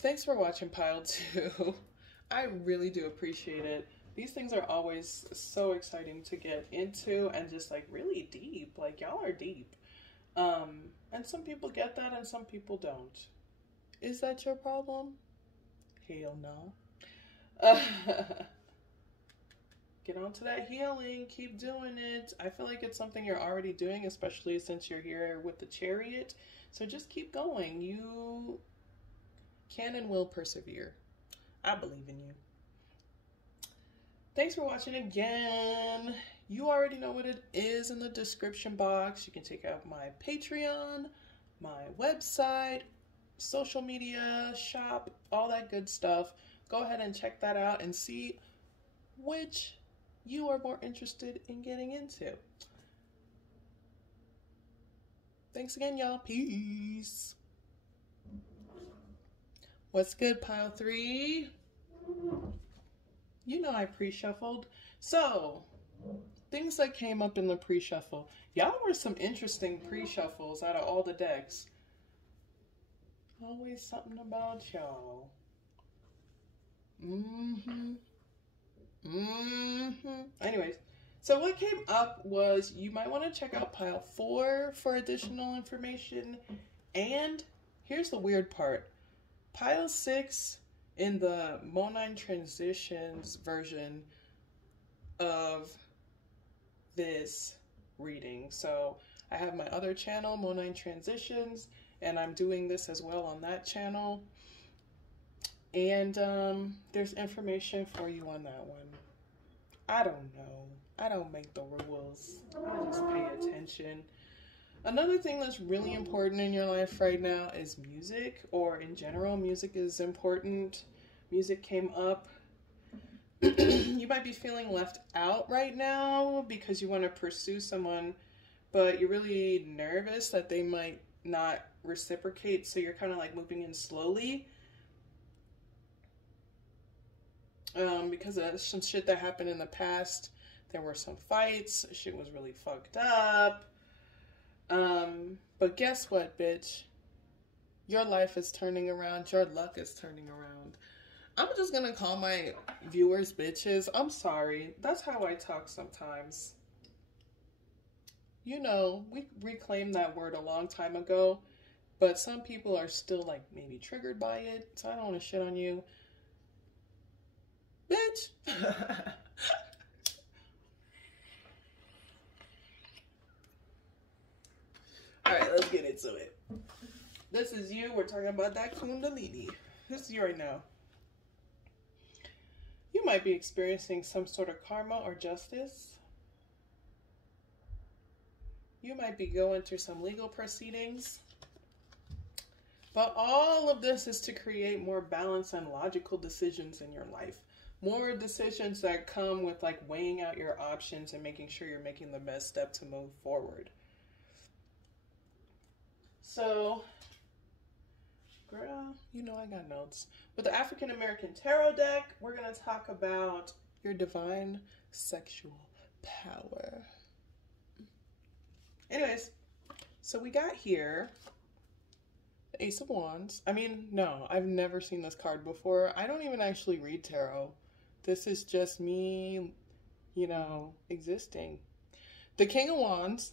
Thanks for watching Pile 2. I really do appreciate it. These things are always so exciting to get into and just like really deep. Like y'all are deep. And some people get that and some people don't. Is that your problem? Hell no. Get on to that healing. Keep doing it. I feel like it's something you're already doing, especially since you're here with the Chariot. So just keep going. You can and will persevere. I believe in you. Thanks for watching again. You already know what it is in the description box. You can check out my Patreon, my website, social media, shop, all that good stuff. Go ahead and check that out and see which you are more interested in getting into. Thanks again, y'all. Peace. What's good, Pile 3? You know I pre-shuffled. So, things that came up in the pre-shuffle. Y'all were some interesting pre-shuffles out of all the decks. Always something about y'all. Anyways, so what came up was you might want to check out Pile 4 for additional information. And here's the weird part. Pile 6 in the Mo9 Transitions version of this reading. So I have my other channel, Mo9 Transitions, and I'm doing this as well on that channel. And there's information for you on that one. I don't know. I don't make the rules. I just pay attention. Another thing that's really important in your life right now is music, or in general, music is important. Music came up. You might be feeling left out right now because you want to pursue someone, but you're really nervous that they might not reciprocate, so you're kind of like moving in slowly. Because of some shit that happened in the past. There were some fights. Shit was really fucked up. But guess what, bitch? Your life is turning around. Your luck is turning around. I'm just gonna call my viewers bitches. I'm sorry. That's how I talk sometimes. you know, we reclaimed that word a long time ago, but some people are still like maybe triggered by it. So I don't want to shit on you. Bitch. All right, let's get into it. This is you. We're talking about that Kundalini. This is you right now. You might be experiencing some sort of karma or justice. You might be going through some legal proceedings. But all of this is to create more balance and logical decisions in your life. More decisions that come with like weighing out your options and making sure you're making the best step to move forward. So, girl, you know I got notes. With the African American Tarot deck, we're going to talk about your divine sexual power. Anyways, so we got here the Ace of Wands. I mean, no, I've never seen this card before. I don't even actually read tarot. This is just me, you know, existing. The King of Wands.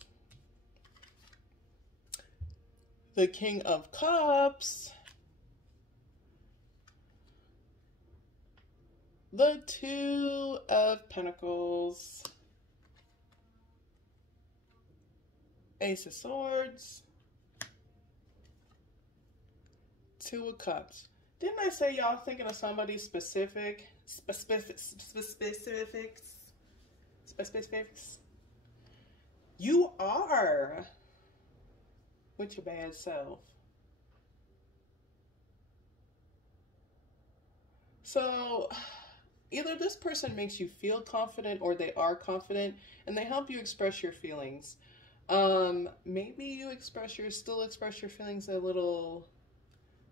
The King of Cups. The Two of Pentacles. Ace of Swords. Two of Cups. Didn't I say y'all thinking of somebody specific? Specifics. You are with your bad self. So either this person makes you feel confident or they are confident and they help you express your feelings. Maybe you still express your feelings a little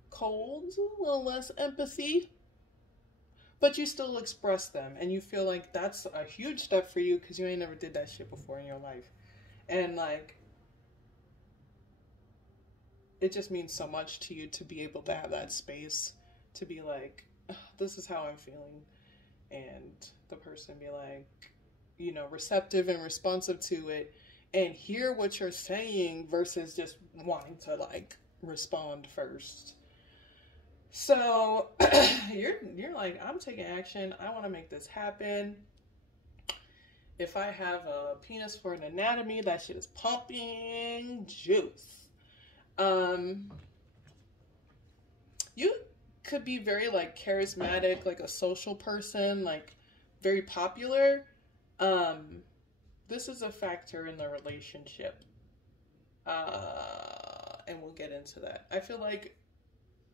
cold, a little less empathy, but you still express them and you feel like that's a huge step for you because you ain't never did that shit before in your life. And like, it just means so much to you to be able to have that space to be like, this is how I'm feeling. And the person be like, you know, receptive and responsive to it and hear what you're saying versus just wanting to like respond first. So you're like, I'm taking action. I want to make this happen. If I have a penis for an anatomy, that shit is pumping juice. You could be very like charismatic, like a social person, like very popular. This is a factor in the relationship. And we'll get into that. I feel like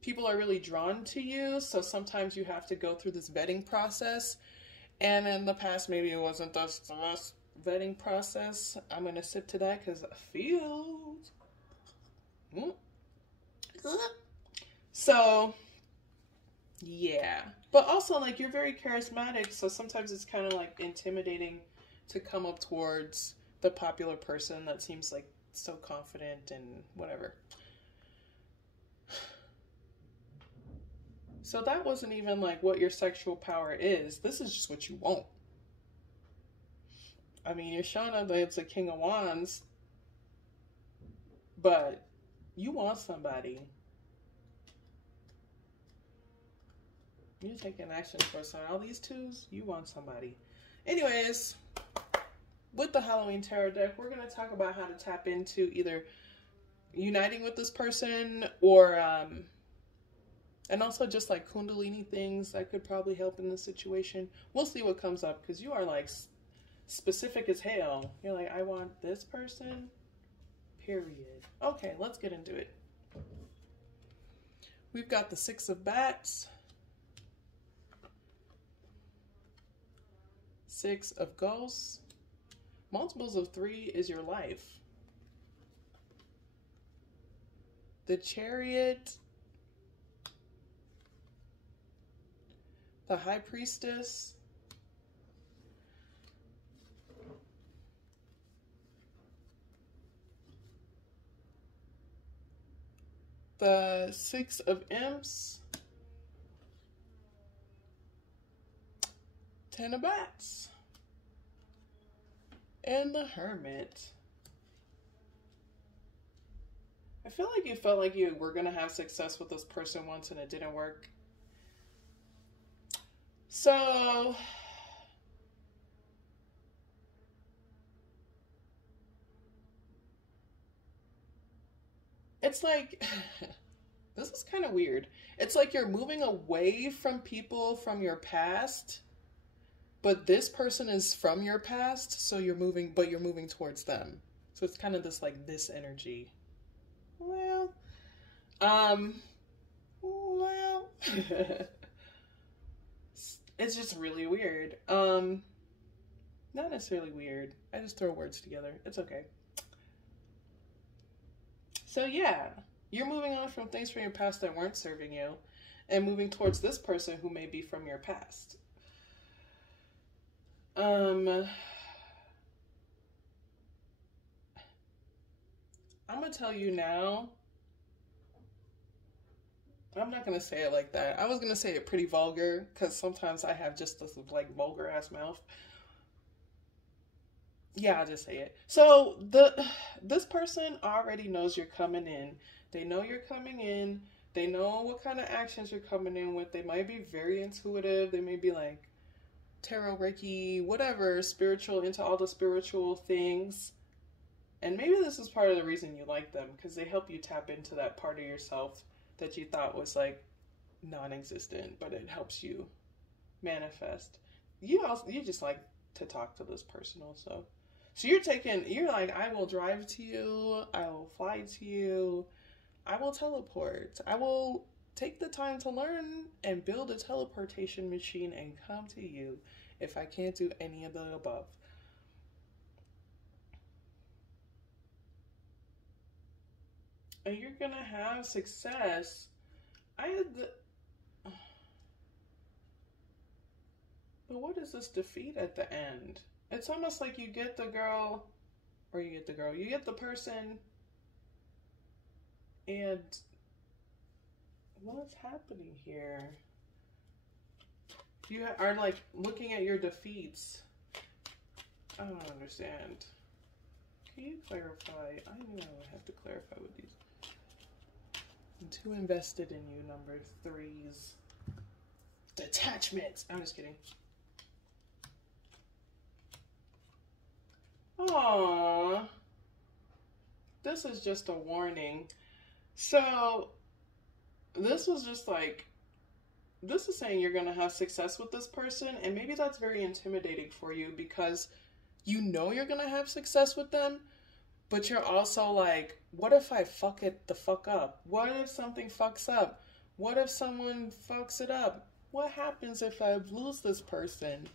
people are really drawn to you, so sometimes you have to go through this vetting process. And in the past, maybe it wasn't the best vetting process. I'm going to sit to that because I feel... So, yeah. But also, like, you're very charismatic, so sometimes it's kind of, like, intimidating to come up towards the popular person that seems, like, so confident and whatever. So that wasn't even, like, what your sexual power is. This is just what you want. I mean, you're showing up that it's a King of Wands, but you want somebody. You're taking action for some. All these twos, you want somebody. Anyways, with the Halloween Tarot deck, we're going to talk about how to tap into either uniting with this person or, and also just like Kundalini things that could probably help in this situation. We'll see what comes up because you are like specific as hell. You're like, I want this person, period. Okay, let's get into it. We've got the Six of Bats. Six of Ghosts. Multiples of 3 is your life. The Chariot. The High Priestess. The Six of Imps. 10 of Bats. And the Hermit. I feel like you felt like you were going to have success with this person once and it didn't work. So, it's like, this is kind of weird. It's like you're moving away from people from your past, but this person is from your past, so you're moving, but you're moving towards them. So it's kind of this like this energy. Well, well, it's just really weird. Not necessarily weird. I just throw words together. It's okay. So yeah, you're moving on from things from your past that weren't serving you and moving towards this person who may be from your past. I'm gonna tell you now. I'm not gonna say it like that. I was gonna say it pretty vulgar because sometimes I have just this like vulgar ass mouth. Yeah, I'll just say it. So this person already knows you're coming in. They know you're coming in. They know what kind of actions you're coming in with. They might be very intuitive. They may be like tarot, Reiki, whatever, spiritual, into all the spiritual things. And maybe this is part of the reason you like them, because they help you tap into that part of yourself that you thought was like non-existent, but it helps you manifest. You just like to talk to this person also. So you're like, I will drive to you, I will fly to you, I will teleport, I will take the time to learn and build a teleportation machine and come to you if I can't do any of the above. And you're gonna have success. But what is this defeat at the end? It's almost like you get the girl, you get the person, and what's happening here? You are like looking at your defeats. I don't understand. Can you clarify? I know I have to clarify with these. I'm too invested in you, number threes. Detachment. I'm just kidding. Aww. This is just a warning. So, this was just like, this is saying you're going to have success with this person, and maybe that's very intimidating for you because you know you're going to have success with them, but you're also like, what if I fuck it the fuck up? What if something fucks up? What if someone fucks it up? What happens if I lose this person?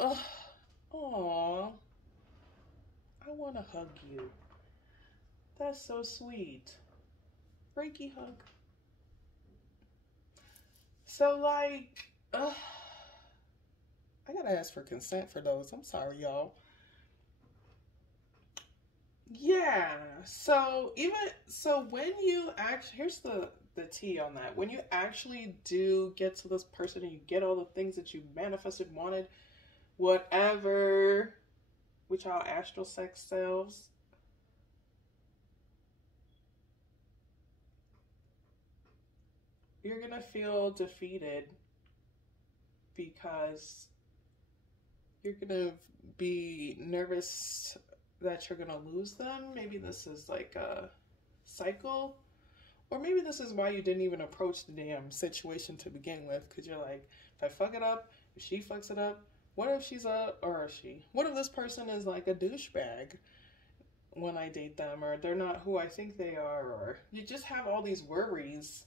Ugh. Aww. I want to hug you. That's so sweet. Reiki hug. So, like, I gotta ask for consent for those. I'm sorry, y'all. Yeah. So, when you actually, here's the tea on that. When you actually do get to this person and you get all the things that you manifested, wanted, whatever, with y'all astral sex selves, you're gonna feel defeated because you're gonna be nervous that you're gonna lose them. Maybe this is like a cycle, or maybe this is why you didn't even approach the damn situation to begin with, because you're like, if I fuck it up, if she fucks it up, what if what if this person is like a douchebag when I date them, or they're not who I think they are, or you just have all these worries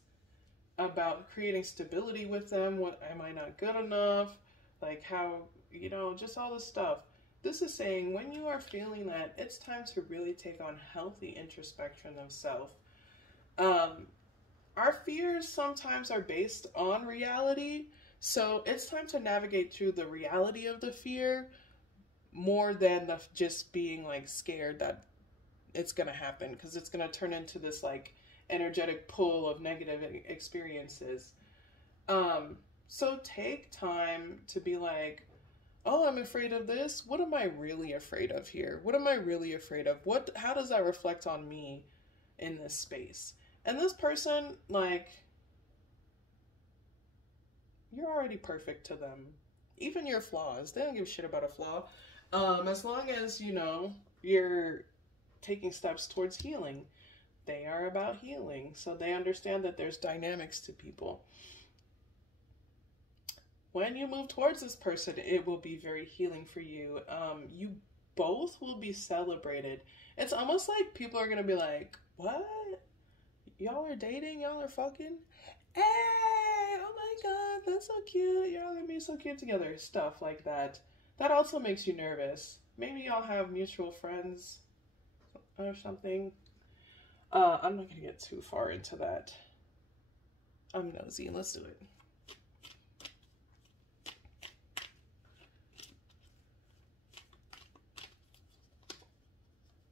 about creating stability with them. What, am I not good enough? Like how, just all this stuff. This is saying when you are feeling that, it's time to really take on healthy introspection of self. Our fears sometimes are based on reality, so it's time to navigate through the reality of the fear more than just being like scared that it's gonna happen, because it's gonna turn into this like energetic pull of negative experiences. So take time to be like, oh, I'm afraid of this. What am I really afraid of here? What am I really afraid of? How does that reflect on me in this space? And this person, like, you're already perfect to them. Even your flaws, they don't give a shit about a flaw. As long as, you know, you're taking steps towards healing. They are about healing. So they understand that there's dynamics to people. When you move towards this person, it will be very healing for you. You both will be celebrated. It's almost like people are going to be like, what? Y'all are dating? Y'all are fucking? Hey, oh my God, that's so cute. Y'all gonna be so cute together. Stuff like that. That also makes you nervous. Maybe y'all have mutual friends or something. I'm not gonna get too far into that. I'm nosy. Let's do it.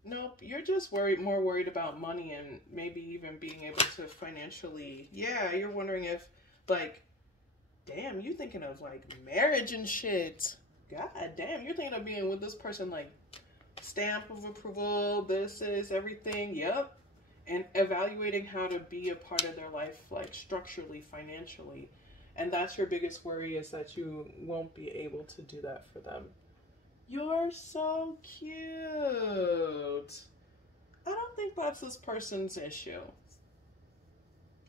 Nope, you're just more worried about money and maybe even being able to financially. Yeah, you're wondering if, like, damn, you thinking of like marriage and shit. God damn, you're thinking of being with this person, like, stamp of approval, this is everything, yep. And evaluating how to be a part of their life, like, structurally, financially. And that's your biggest worry, is that you won't be able to do that for them. You're so cute. I don't think that's this person's issue.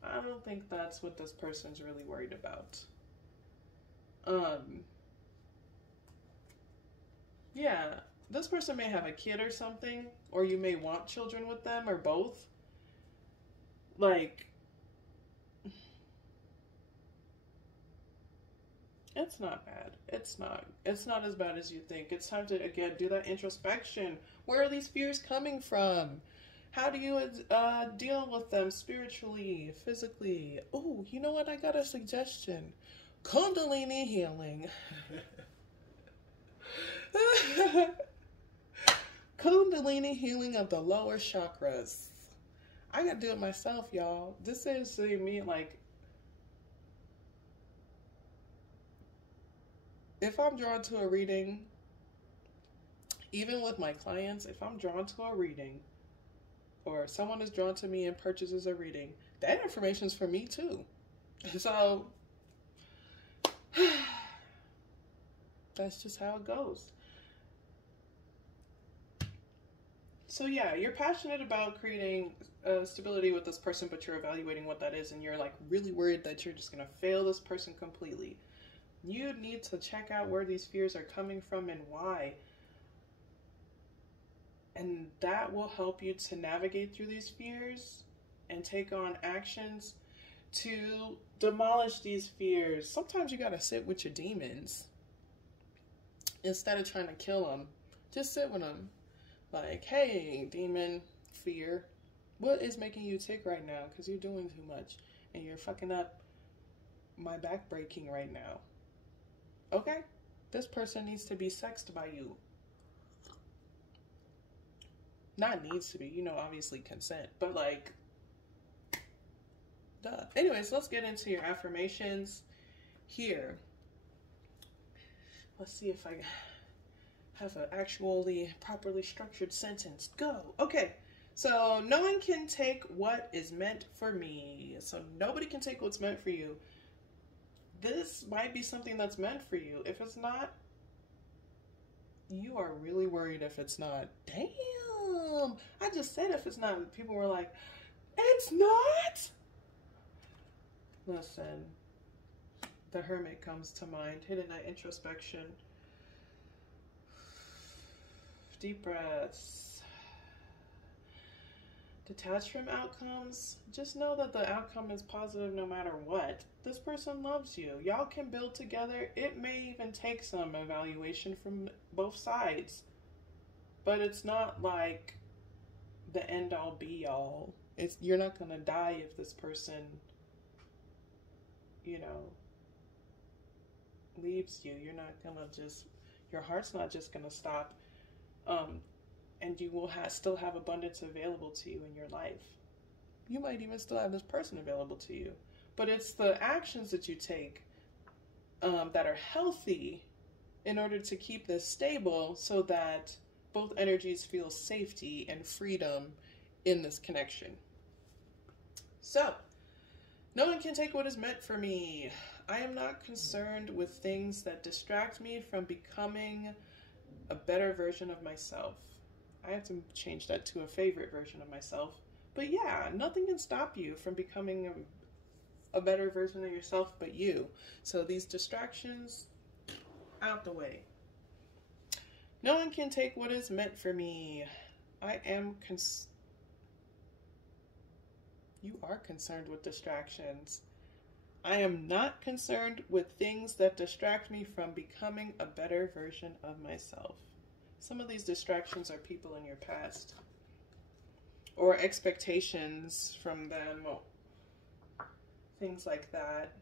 I don't think that's what this person's really worried about. Yeah, this person may have a kid or something, or you may want children with them, or both. Like, it's not bad. It's not. It's not as bad as you think. It's time to, again, do that introspection. Where are these fears coming from? How do you deal with them spiritually, physically? Oh, you know what? I got a suggestion. Kundalini healing. Kundalini healing of the lower chakras. I gotta do it myself, y'all. This is me, like, if I'm drawn to a reading, even with my clients, if I'm drawn to a reading, or someone is drawn to me and purchases a reading, that information is for me too. So, that's just how it goes. So yeah, you're passionate about creating stability with this person, but you're evaluating what that is, and you're, like, really worried that you're just gonna fail this person completely. You need to check out where these fears are coming from and why. And that will help you to navigate through these fears and take on actions to demolish these fears. Sometimes you gotta sit with your demons. Instead of trying to kill them, just sit with them. Like, hey, demon, fear, what is making you tick right now? Because you're doing too much and you're fucking up my back breaking right now. Okay? This person needs to be sexed by you. Not needs to be, you know, obviously consent, but, like, duh. Anyways, let's get into your affirmations here. Let's see if I have an actually properly structured sentence. Go. Okay. So, no one can take what is meant for me. So, nobody can take what's meant for you. This might be something that's meant for you. If it's not, you are really worried if it's not. Damn. I just said if it's not. People were like, it's not? Listen. The Hermit comes to mind. Hidden that introspection. Deep breaths. Detach from outcomes. Just know that the outcome is positive no matter what. This person loves you. Y'all can build together. It may even take some evaluation from both sides. But it's not like the end all be all. You're not gonna die if this person, you know, leaves you. You're not gonna just, your heart's not just gonna stop. And you will still have abundance available to you in your life. You might even still have this person available to you. But it's the actions that you take that are healthy in order to keep this stable so that both energies feel safety and freedom in this connection. So, no one can take what is meant for me. I am not concerned with things that distract me from becoming a better version of myself. I have to change that to a favorite version of myself. But yeah, nothing can stop you from becoming a better version of yourself but you. So these distractions, out the way. No one can take what is meant for me. I am You are concerned with distractions. I am not concerned with things that distract me from becoming a better version of myself. Some of these distractions are people in your past or expectations from them, or things like that.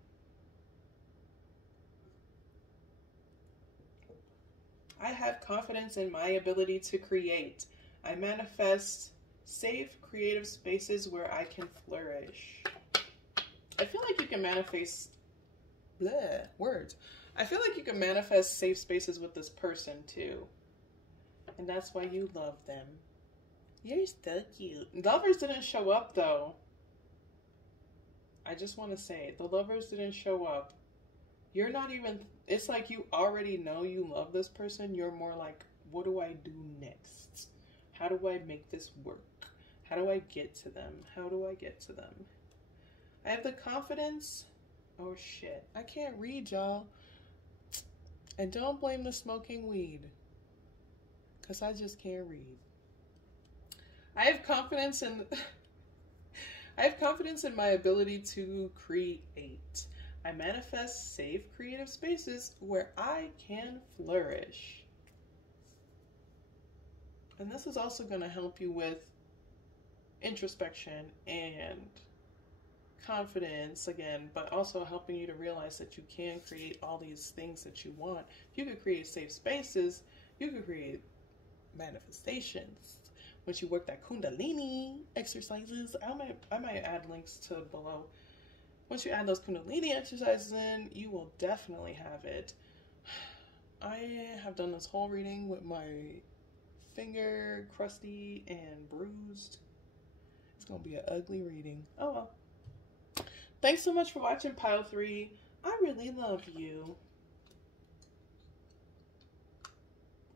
I have confidence in my ability to create. I manifest safe, creative spaces where I can flourish. I feel like you can manifest words. I feel like you can manifest safe spaces with this person too. And that's why you love them. You're so cute. Lovers didn't show up though. I just want to say, the lovers didn't show up. You're not even, it's like you already know you love this person. You're more like, what do I do next? How do I make this work? How do I get to them? How do I get to them? I have the confidence. Oh shit. I can't read, y'all. And don't blame the smoking weed. Because I just can't read. I have confidence in my ability to create. I manifest safe, creative spaces where I can flourish. And this is also going to help you with introspection and confidence again, but also helping you to realize that you can create all these things that you want. If you could create safe spaces, you could create manifestations. Once you work that Kundalini exercises, I might add links to below. Once you add those Kundalini exercises in, you will definitely have it. I have done this whole reading with my finger crusty and bruised. It's gonna be an ugly reading. Oh well. Thanks so much for watching Pile 3. I really love you.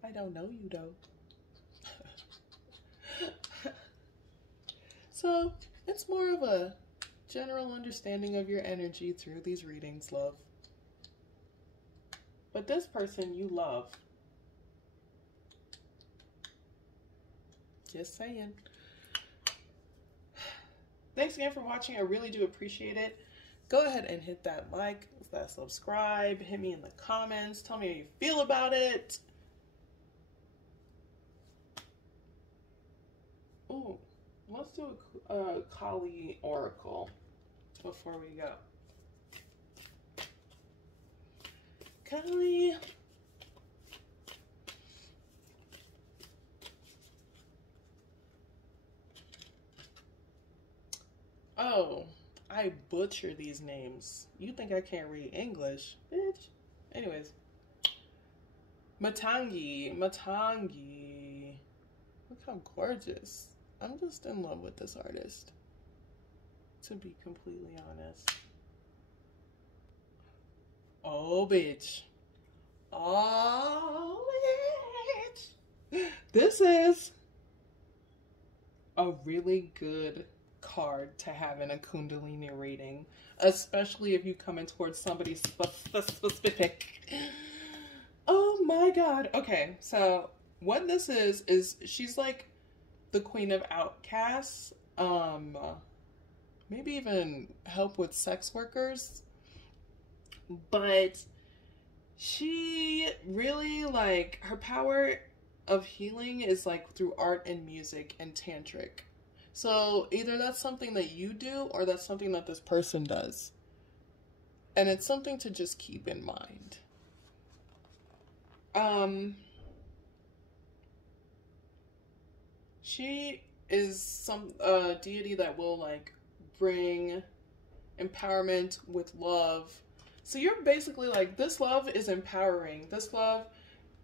I don't know you though. So, it's more of a general understanding of your energy through these readings, love. But this person you love. Just saying. Thanks again for watching. I really do appreciate it. Go ahead and hit that like, that subscribe, hit me in the comments, tell me how you feel about it. Ooh, let's do a Kali Oracle before we go. Kali. Oh, I butcher these names. You think I can't read English, bitch. Anyways. Matangi. Look how gorgeous. I'm just in love with this artist, to be completely honest. Oh, bitch. Oh, bitch. This is a really good card to have in a Kundalini reading, especially if you come in towards somebody specific. Oh my god. Okay, so what this is she's like the queen of outcasts, maybe even help with sex workers, but she really, like, her power of healing is like through art and music and tantric. So either that's something that you do or that's something that this person does. And it's something to just keep in mind. She is some deity that will like bring empowerment with love. So you're basically like, this love is empowering. This love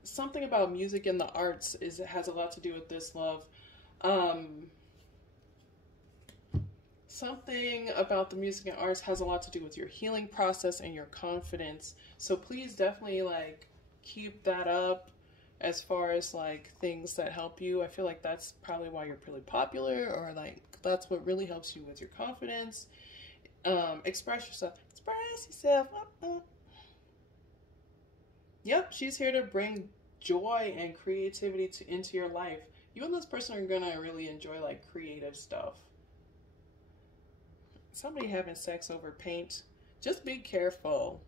something about music and the arts has a lot to do with this, love. Um, Something about the music and arts has a lot to do with your healing process and your confidence. So please definitely like keep that up as far as like things that help you. I feel like that's probably why you're really popular, or like that's what really helps you with your confidence. Express yourself. Express yourself. Yep, she's here to bring joy and creativity into your life. You and this person are gonna really enjoy like creative stuff. Somebody having sex over paint. Just be careful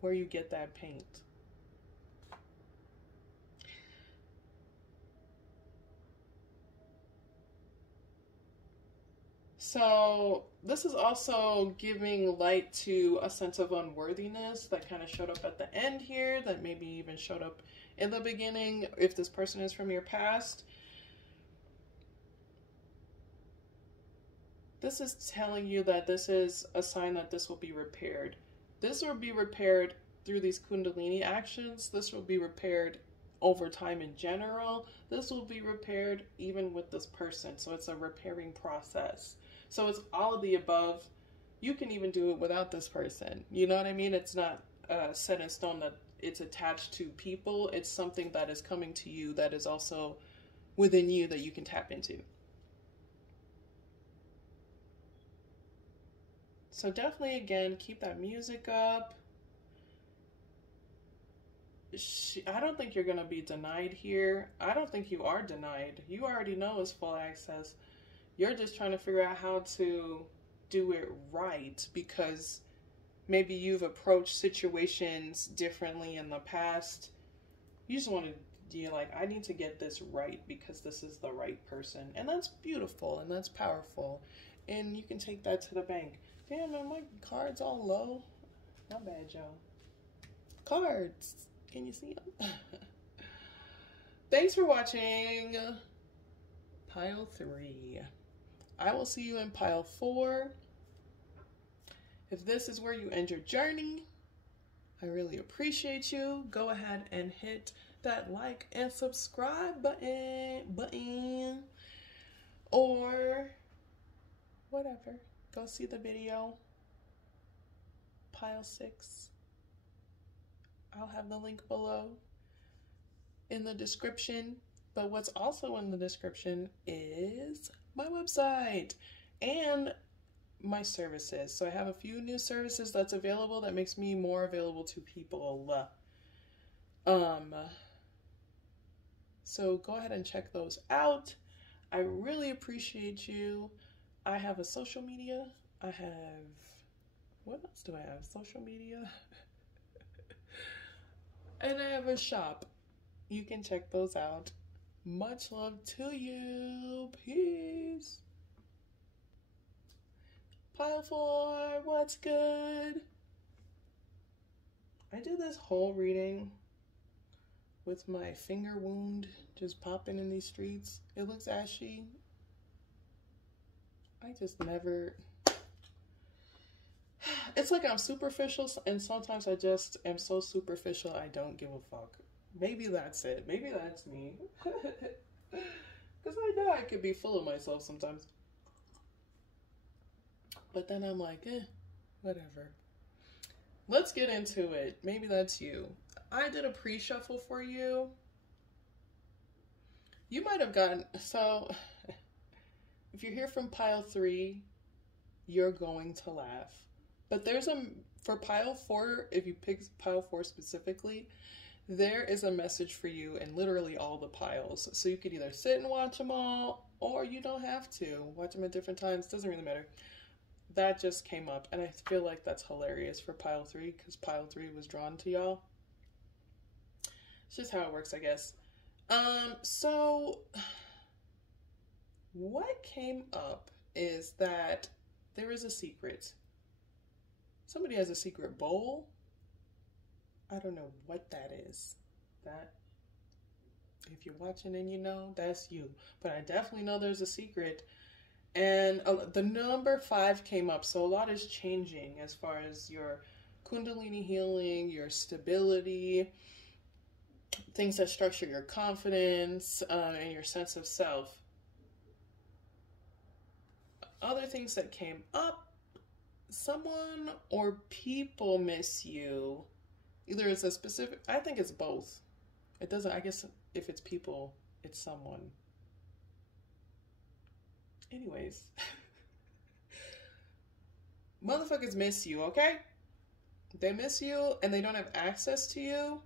where you get that paint. So this is also giving light to a sense of unworthiness that kind of showed up at the end here, that maybe even showed up in the beginning if this person is from your past. This is telling you that this is a sign that this will be repaired. This will be repaired through these Kundalini actions. This will be repaired over time in general. This will be repaired even with this person. So it's a repairing process. So it's all of the above. You can even do it without this person. You know what I mean? It's not set in stone that it's attached to people. It's something that is coming to you that is also within you that you can tap into. So definitely, again, keep that music up. I don't think you're going to be denied here. I don't think you are denied. You already know it's full access. You're just trying to figure out how to do it right, because maybe you've approached situations differently in the past. You just want to, you're like, I need to get this right because this is the right person. And that's beautiful and that's powerful. And you can take that to the bank. Damn, man, my card's all low. Not bad, y'all. Cards. Can you see them? Thanks for watching pile 3. I will see you in pile 4. If this is where you end your journey, I really appreciate you. Go ahead and hit that like and subscribe button or whatever. Go see the video, pile 6. I'll have the link below in the description. But what's also in the description is my website and my services. So I have a few new services that's available that makes me more available to people. So go ahead and check those out. I really appreciate you. I have a social media. I have, what else do I have? Social media. And I have a shop. You can check those out. Much love to you. Peace. Pile 4, what's good? I did this whole reading with my finger wound just popping in these streets. It looks ashy. I just never... It's like I'm superficial, and sometimes I just am so superficial I don't give a fuck. Maybe that's it. Maybe that's me. Because I know I could be full of myself sometimes. But then I'm like, whatever. Let's get into it. Maybe that's you. I did a pre-shuffle for you. You might have gotten... So, if you're here from pile 3, you're going to laugh. But there's for pile 4, if you pick pile 4 specifically, there is a message for you in literally all the piles. So you could either sit and watch them all, or you don't have to. Watch them at different times. Doesn't really matter. That just came up, and I feel like that's hilarious for pile 3, because pile 3 was drawn to y'all. It's just how it works, I guess. So what came up is that there is a secret. Somebody has a secret bowl. I don't know what that is. That, if you're watching and you know, that's you. But I definitely know there's a secret. And the number 5 came up. So a lot is changing as far as your Kundalini healing, your stability. things that structure your confidence and your sense of self. Other things that came up, someone or people miss you. Either it's a specific, I think it's both. It doesn't, I guess if it's people, it's someone. Anyways. Motherfuckers miss you, okay? They miss you and they don't have access to you.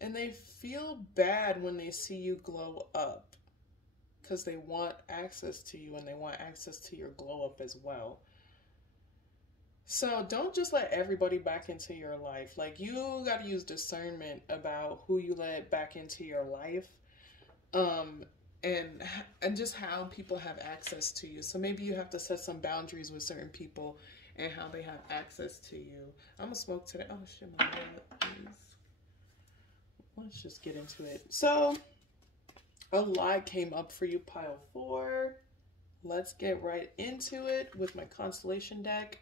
And they feel bad when they see you glow up because they want access to you and they want access to your glow up as well. So don't just let everybody back into your life. Like, you got to use discernment about who you let back into your life. And just how people have access to you. So maybe you have to set some boundaries with certain people and how they have access to you. I'm gonna smoke today. Oh shit, my God, please. Let's just get into it. So a lot came up for you, pile 4. Let's get right into it with my Constellation deck.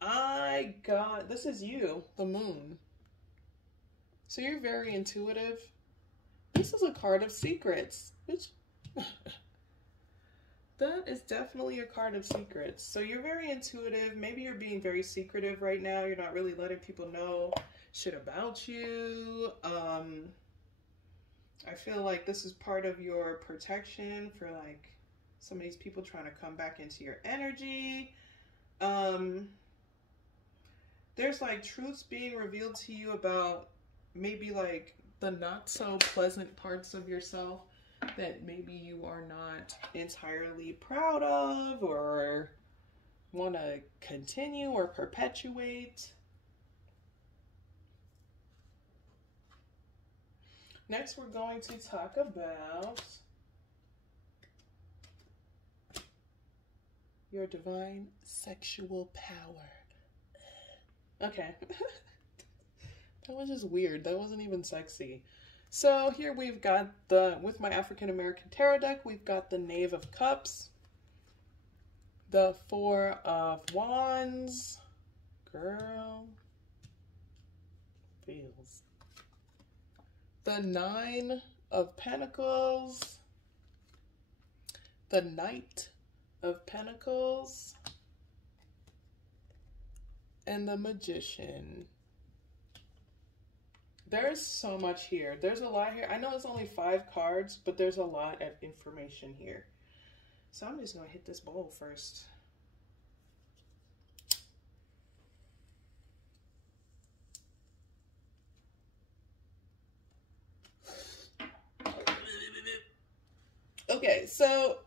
I got, this is you, the moon. So you're very intuitive. This is a card of secrets, which that is definitely a card of secrets. So you're very intuitive. Maybe you're being very secretive right now. You're not really letting people know shit about you. I feel like this is part of your protection for like some of these people trying to come back into your energy. There's like truths being revealed to you about maybe like the not so pleasant parts of yourself that maybe you are not entirely proud of or want to continue or perpetuate. Next, we're going to talk about your divine sexual power. Okay. That was just weird. That wasn't even sexy. So here we've got with my African American Tarot deck, we've got the Knave of Cups, the 4 of Wands, girl, feels, the 9 of Pentacles, the Knight of Pentacles, and the Magician. There's so much here. There's a lot here. I know it's only 5 cards, but there's a lot of information here. So I'm just going to hit this bowl first. Okay, so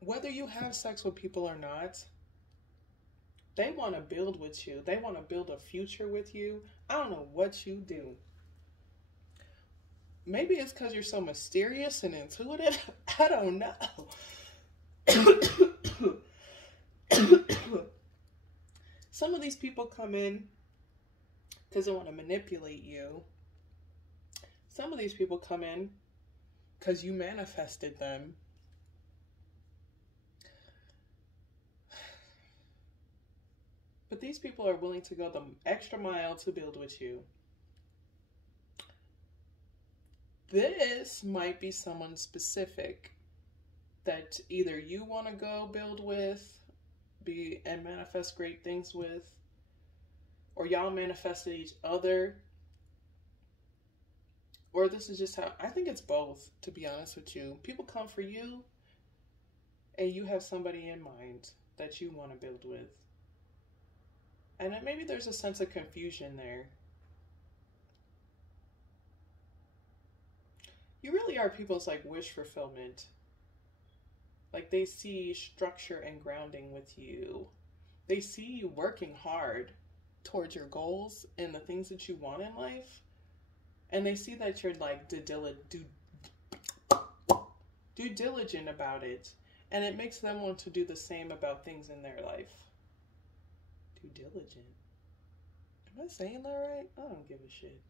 whether you have sex with people or not, they want to build with you. They want to build a future with you. I don't know what you do. Maybe it's because you're so mysterious and intuitive. I don't know. Some of these people come in because they want to manipulate you. Some of these people come in because you manifested them. But these people are willing to go the extra mile to build with you. This might be someone specific that either you want to go build with, and manifest great things with, or y'all manifested each other. Or this is just how, I think it's both, to be honest with you. People come for you, and you have somebody in mind that you want to build with. And then maybe there's a sense of confusion there. You really are people's like wish fulfillment. Like they see structure and grounding with you. They see you working hard towards your goals and the things that you want in life. And they see that you're like due diligent about it. And it makes them want to do the same about things in their life. Due diligent. Am I saying that right? I don't give a shit.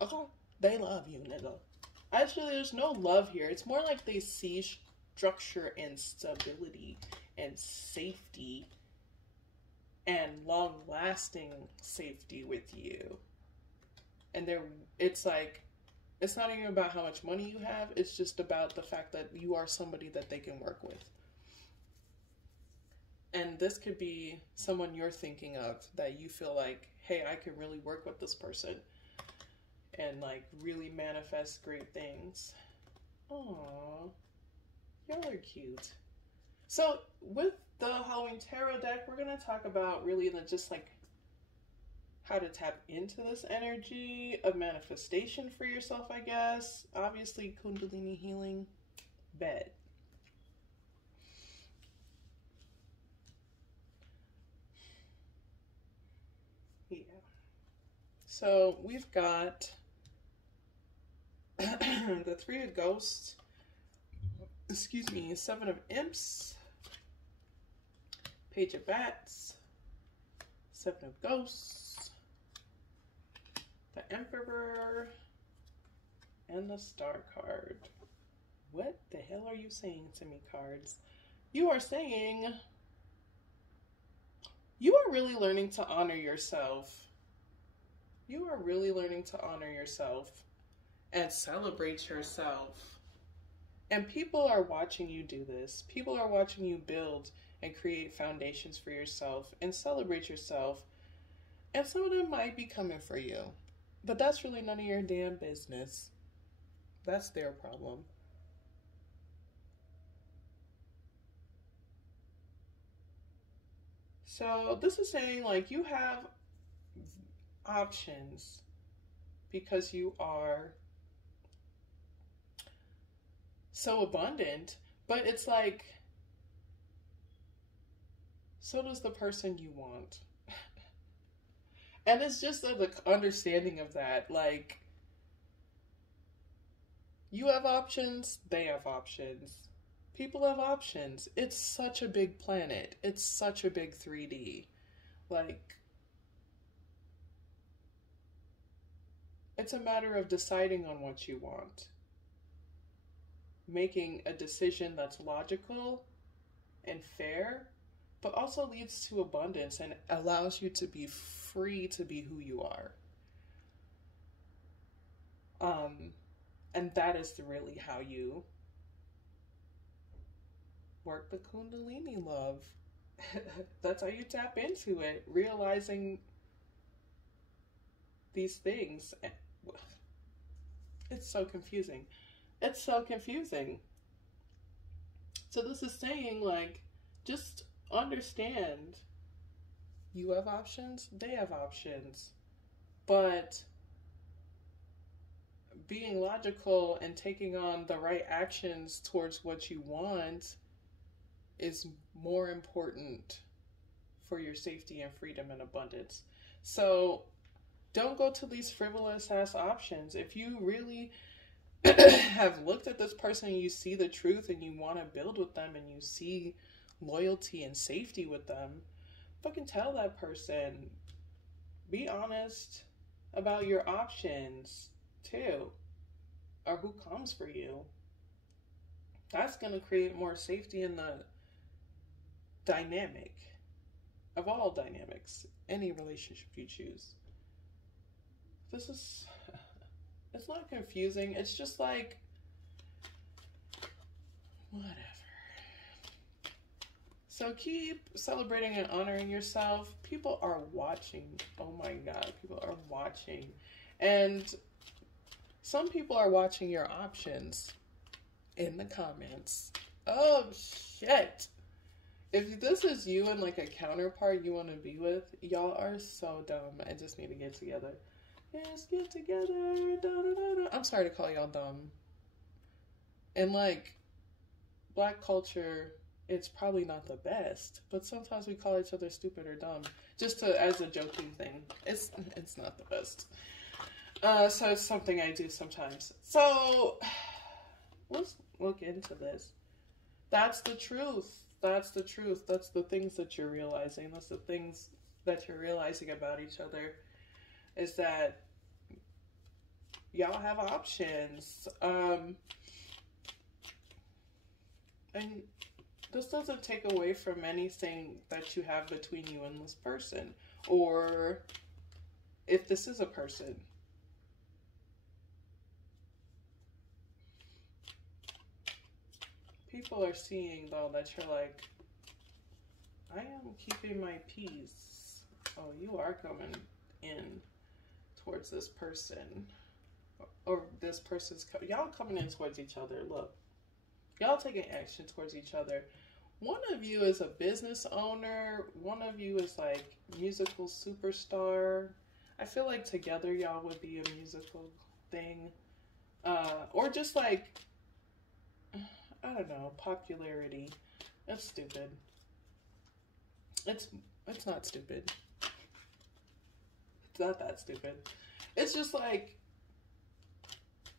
Okay. They love you, nigga. Actually, there's no love here. It's more like they see structure and stability and safety and long-lasting safety with you. And it's like, it's not even about how much money you have. It's just about the fact that you are somebody that they can work with. And this could be someone you're thinking of that you feel like, hey, I can really work with this person and like really manifest great things. Aww, y'all are cute. So with the Halloween Tarot deck, we're going to talk about really just like how to tap into this energy of manifestation for yourself, I guess. Obviously, Kundalini healing, bet. Yeah. So we've got the Three of Ghosts, excuse me, Seven of Imps, Page of Bats, Seven of Ghosts, the Emperor, and the Star card. What the hell are you saying to me, cards? You are saying you are really learning to honor yourself. You are really learning to honor yourself and celebrate yourself. And people are watching you do this. People are watching you build and create foundations for yourself and celebrate yourself. And some of them might be coming for you. But that's really none of your damn business. That's their problem. So this is saying like you have options because you are so abundant, but it's like, so does the person you want. And it's just the understanding of that, like, you have options, they have options. People have options. It's such a big planet. It's such a big 3D. Like, it's a matter of deciding on what you want. Making a decision that's logical and fair, but also leads to abundance and allows you to be free to be who you are. And that is really how you work the Kundalini love. That's how you tap into it, realizing these things. It's so confusing. It's so confusing. So this is saying, like, just understand you have options, they have options. But being logical and taking on the right actions towards what you want is more important for your safety and freedom and abundance. So don't go to these frivolous ass options. If you really have looked at this person and you see the truth and you want to build with them and you see loyalty and safety with them, fucking tell that person. Be honest about your options too, or who comes for you. That's going to create more safety in the dynamic of all dynamics, any relationship you choose. This is, it's not confusing. It's just like, whatever. So keep celebrating and honoring yourself. People are watching. Oh my God, people are watching. And some people are watching your options in the comments. Oh shit. If this is you and like a counterpart you want to be with, y'all are so dumb and just need to get together. Yes, get together. Da, da, da, da. I'm sorry to call y'all dumb. And like, Black culture, it's probably not the best, but sometimes we call each other stupid or dumb, just as a joking thing. It's not the best. So it's something I do sometimes. So let's look into this. That's the truth. That's the truth. That's the things that you're realizing. That's the things that you're realizing about each other, is that y'all have options. And this doesn't take away from anything that you have between you and this person, or if this is a person. People are seeing, though, that you're like, I am keeping my peace. Oh, you are coming in towards this person. Or this person's... Y'all coming in towards each other. Look. Y'all taking action towards each other. One of you is a business owner. One of you is like musical superstar. I feel like together y'all would be a musical thing. Or just like, I don't know, popularity. That's stupid. It's not stupid. It's not that stupid. It's just like,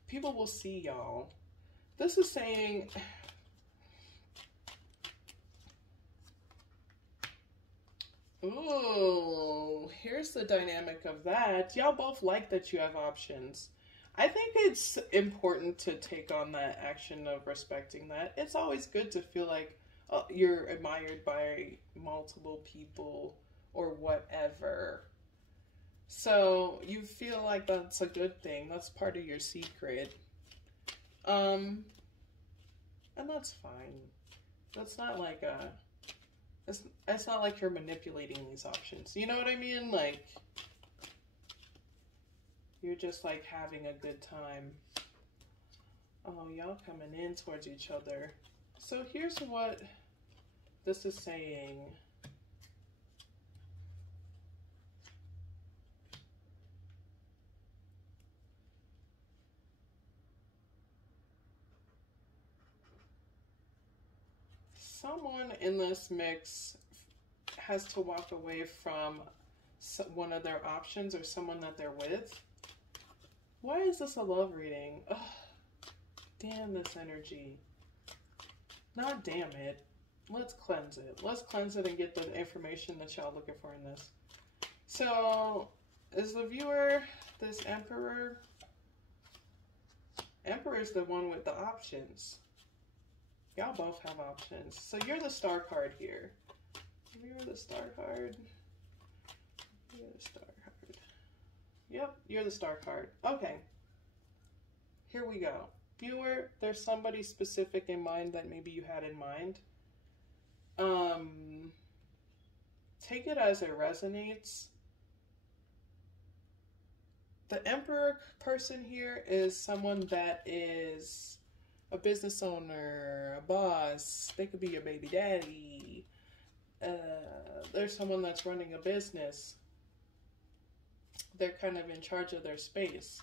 people will see y'all. This is saying, ooh, here's the dynamic of that. Y'all both like that you have options. I think it's important to take on that action of respecting that. It's always good to feel like you're admired by multiple people or whatever. So you feel like that's a good thing. That's part of your secret. And that's fine. That's not like it's not like you're manipulating these options. You know what I mean? Like, you're just like having a good time. Oh, y'all coming in towards each other. So here's what this is saying. Someone in this mix has to walk away from one of their options or someone that they're with. Why is this a love reading? Ugh, damn this energy. Not damn it. Let's cleanse it. Let's cleanse it and get the information that y'all looking for in this. So, is the viewer this Emperor? Emperor's the one with the options. Y'all both have options. So you're the star card here. You're the star card. You're the star card. Yep, you're the star card. Okay. Here we go. Viewer, there's somebody specific in mind that maybe you had in mind. Take it as it resonates. The Emperor person here is someone that is a business owner, a boss. They could be your baby daddy. There's someone that's running a business. They're kind of in charge of their space.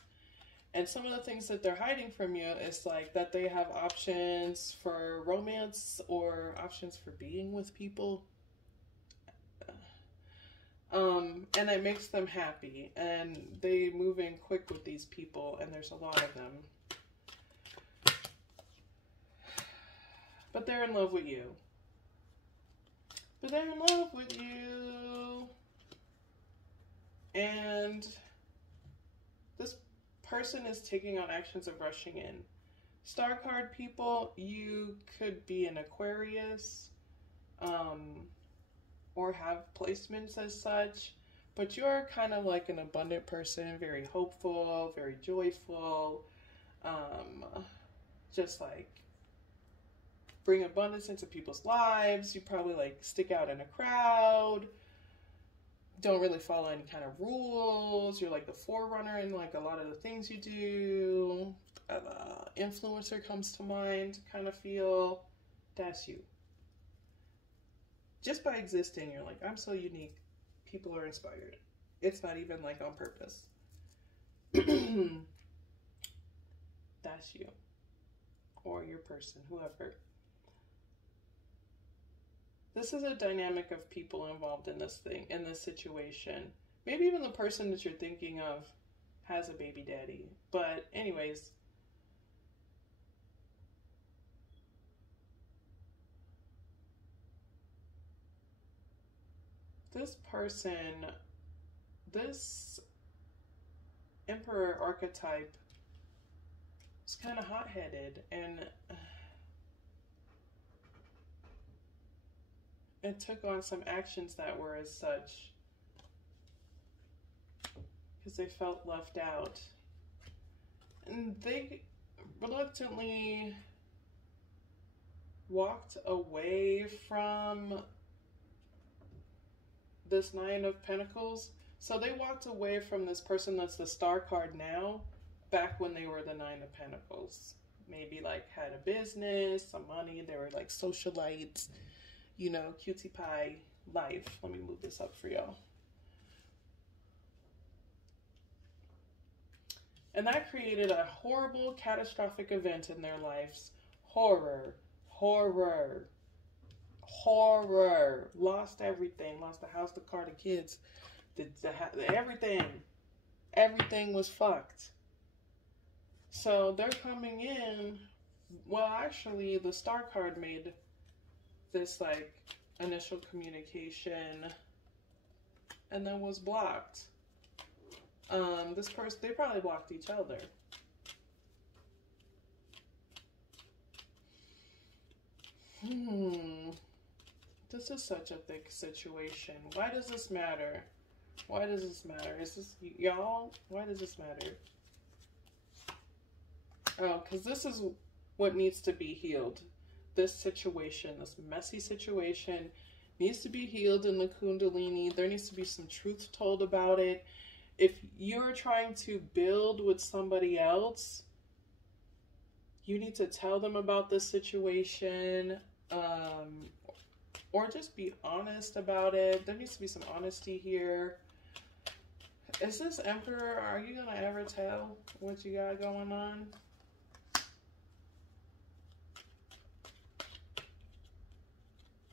And some of the things that they're hiding from you is like that they have options for romance or options for being with people. And it makes them happy. And they move in quick with these people, and there's a lot of them. But they're in love with you. But they're in love with you. And this person is taking on actions of rushing in. Star card people, you could be an Aquarius, or have placements as such, but you're kind of like an abundant person, very hopeful, very joyful, just like bring abundance into people's lives. You probably like stick out in a crowd, don't really follow any kind of rules. You're like the forerunner in like a lot of the things you do. Influencer comes to mind, kind of feel. That's you. Just by existing, you're like, I'm so unique. People are inspired. It's not even like on purpose. That's you. Or your person, whoever. This is a dynamic of people involved in this thing, in this situation. Maybe even the person that you're thinking of has a baby daddy. But anyways, this person, this Emperor archetype it's kind of hot-headed, and it took on some actions that were as such because they felt left out. And they reluctantly walked away from this Nine of Pentacles. So they walked away from this person that's the Star card now, back when they were the Nine of Pentacles. Maybe like had a business, some money, they were like socialites, you know, cutie pie life. Let me move this up for y'all. And that created a horrible, catastrophic event in their lives. Horror, horror, horror. Lost everything. Lost the house, the car, the kids, everything. Everything was fucked. So they're coming in. Well, actually, the Star card made this like initial communication and then was blocked. This person, they probably blocked each other. This is such a thick situation. Why does this matter? Why does this matter? Is this, y'all, why does this matter? Oh, because this is what needs to be healed. This situation, this messy situation, needs to be healed in the Kundalini. There needs to be some truth told about it. If you're trying to build with somebody else, you need to tell them about this situation, or just be honest about it. There needs to be some honesty here. Is this Emperor, are you going to ever tell what you got going on?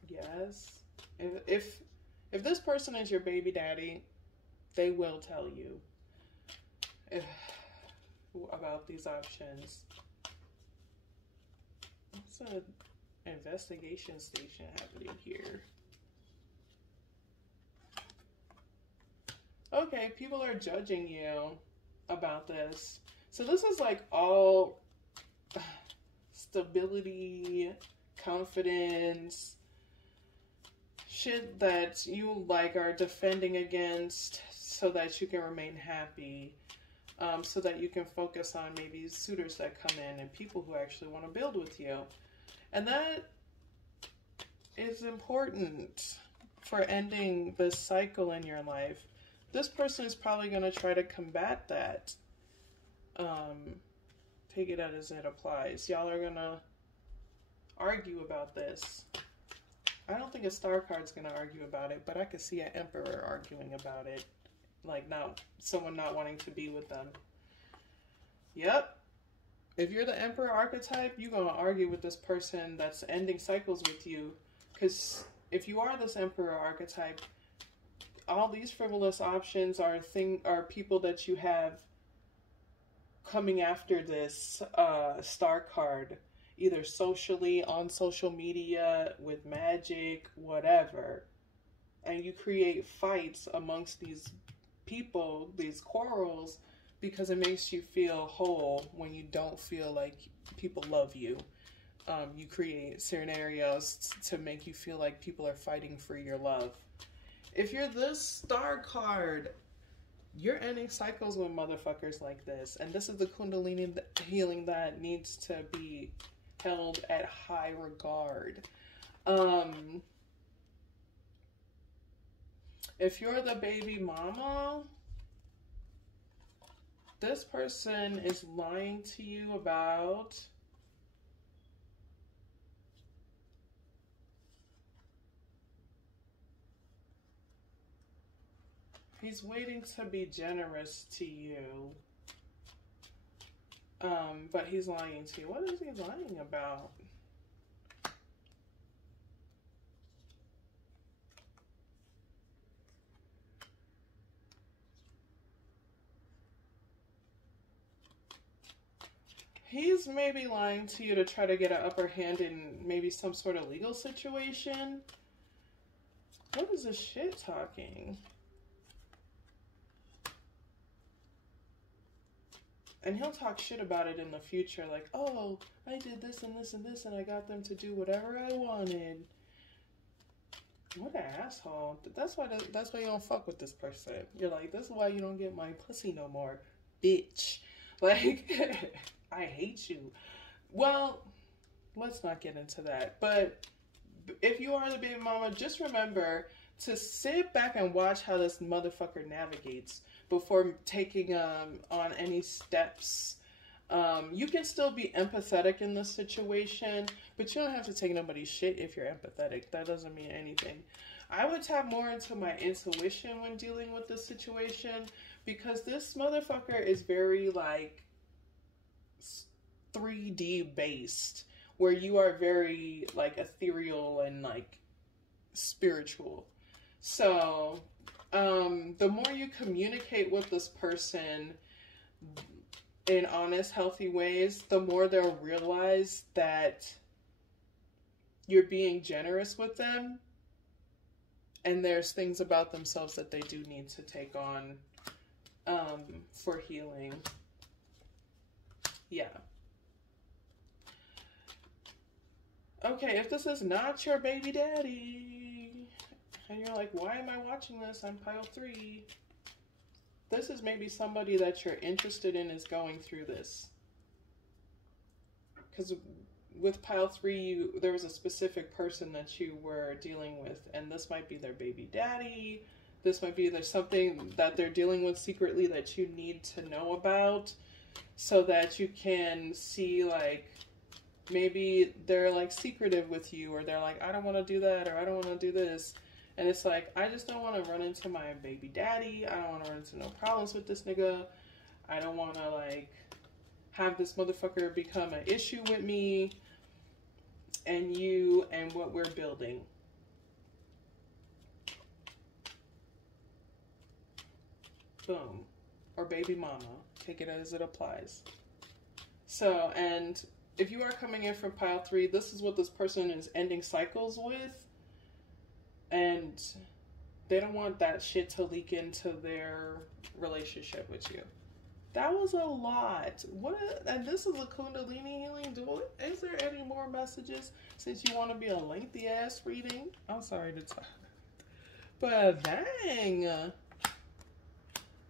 Yes. If this person is your baby daddy, they will tell you about these options. What's an investigation station happening here? Okay, people are judging you about this. So this is like all stability, confidence, shit that you like are defending against so that you can remain happy, so that you can focus on maybe suitors that come in and people who actually want to build with you. And that is important for ending this cycle in your life. This person is probably going to try to combat that. Take it as it applies. Y'all are going to argue about this. I don't think a Star card's going to argue about it, but I could see an Emperor arguing about it. Like, someone not wanting to be with them. Yep. If you're the Emperor archetype, you're going to argue with this person that's ending cycles with you. Because if you are this Emperor archetype, all these frivolous options are people that you have coming after this Star card. Either socially, on social media, with magic, whatever. And you create fights amongst these people, these quarrels, because it makes you feel whole when you don't feel like people love you. You create scenarios to make you feel like people are fighting for your love. If you're this Star card, you're ending cycles with motherfuckers like this. And this is the Kundalini healing that needs to be held at high regard. If you're the baby mama, this person is lying to you about he's waiting to be generous to you. But he's lying to you. What is he lying about? He's maybe lying to you to try to get an upper hand in maybe some sort of legal situation. What is this shit talking? And he'll talk shit about it in the future, like, oh, I did this and this and this, and I got them to do whatever I wanted. What an asshole. That's why you don't fuck with this person. You're like, this is why you don't get my pussy no more, bitch. Like, I hate you. Well, let's not get into that. But if you are the baby mama, just remember to sit back and watch how this motherfucker navigates before taking on any steps. You can still be empathetic in this situation, but you don't have to take nobody's shit if you're empathetic. That doesn't mean anything. I would tap more into my intuition when dealing with this situation, because this motherfucker is very, like, 3D based, where you are very, like, ethereal and, like, spiritual. So, the more you communicate with this person in honest, healthy ways, the more they'll realize that you're being generous with them, and there's things about themselves that they do need to take on for healing. Yeah. Okay, if this is not your baby daddy, and you're like, why am I watching this on pile 3? This is maybe somebody that you're interested in is going through this. Because with pile 3, there was a specific person that you were dealing with, and this might be their baby daddy. This might be there's something that they're dealing with secretly that you need to know about, so that you can see, like, maybe they're, like, secretive with you, or they're like, I don't want to do that, or I don't want to do this. And it's like, I just don't want to run into my baby daddy. I don't want to run into no problems with this nigga. I don't want to, like, have this motherfucker become an issue with me and you and what we're building. Boom. Or baby mama. Take it as it applies. So, and if you are coming in from pile 3, this is what this person is ending cycles with. And they don't want that shit to leak into their relationship with you. That was a lot. And this is a Kundalini healing. Is there any more messages since you want to be a lengthy ass reading? I'm sorry to talk. But dang.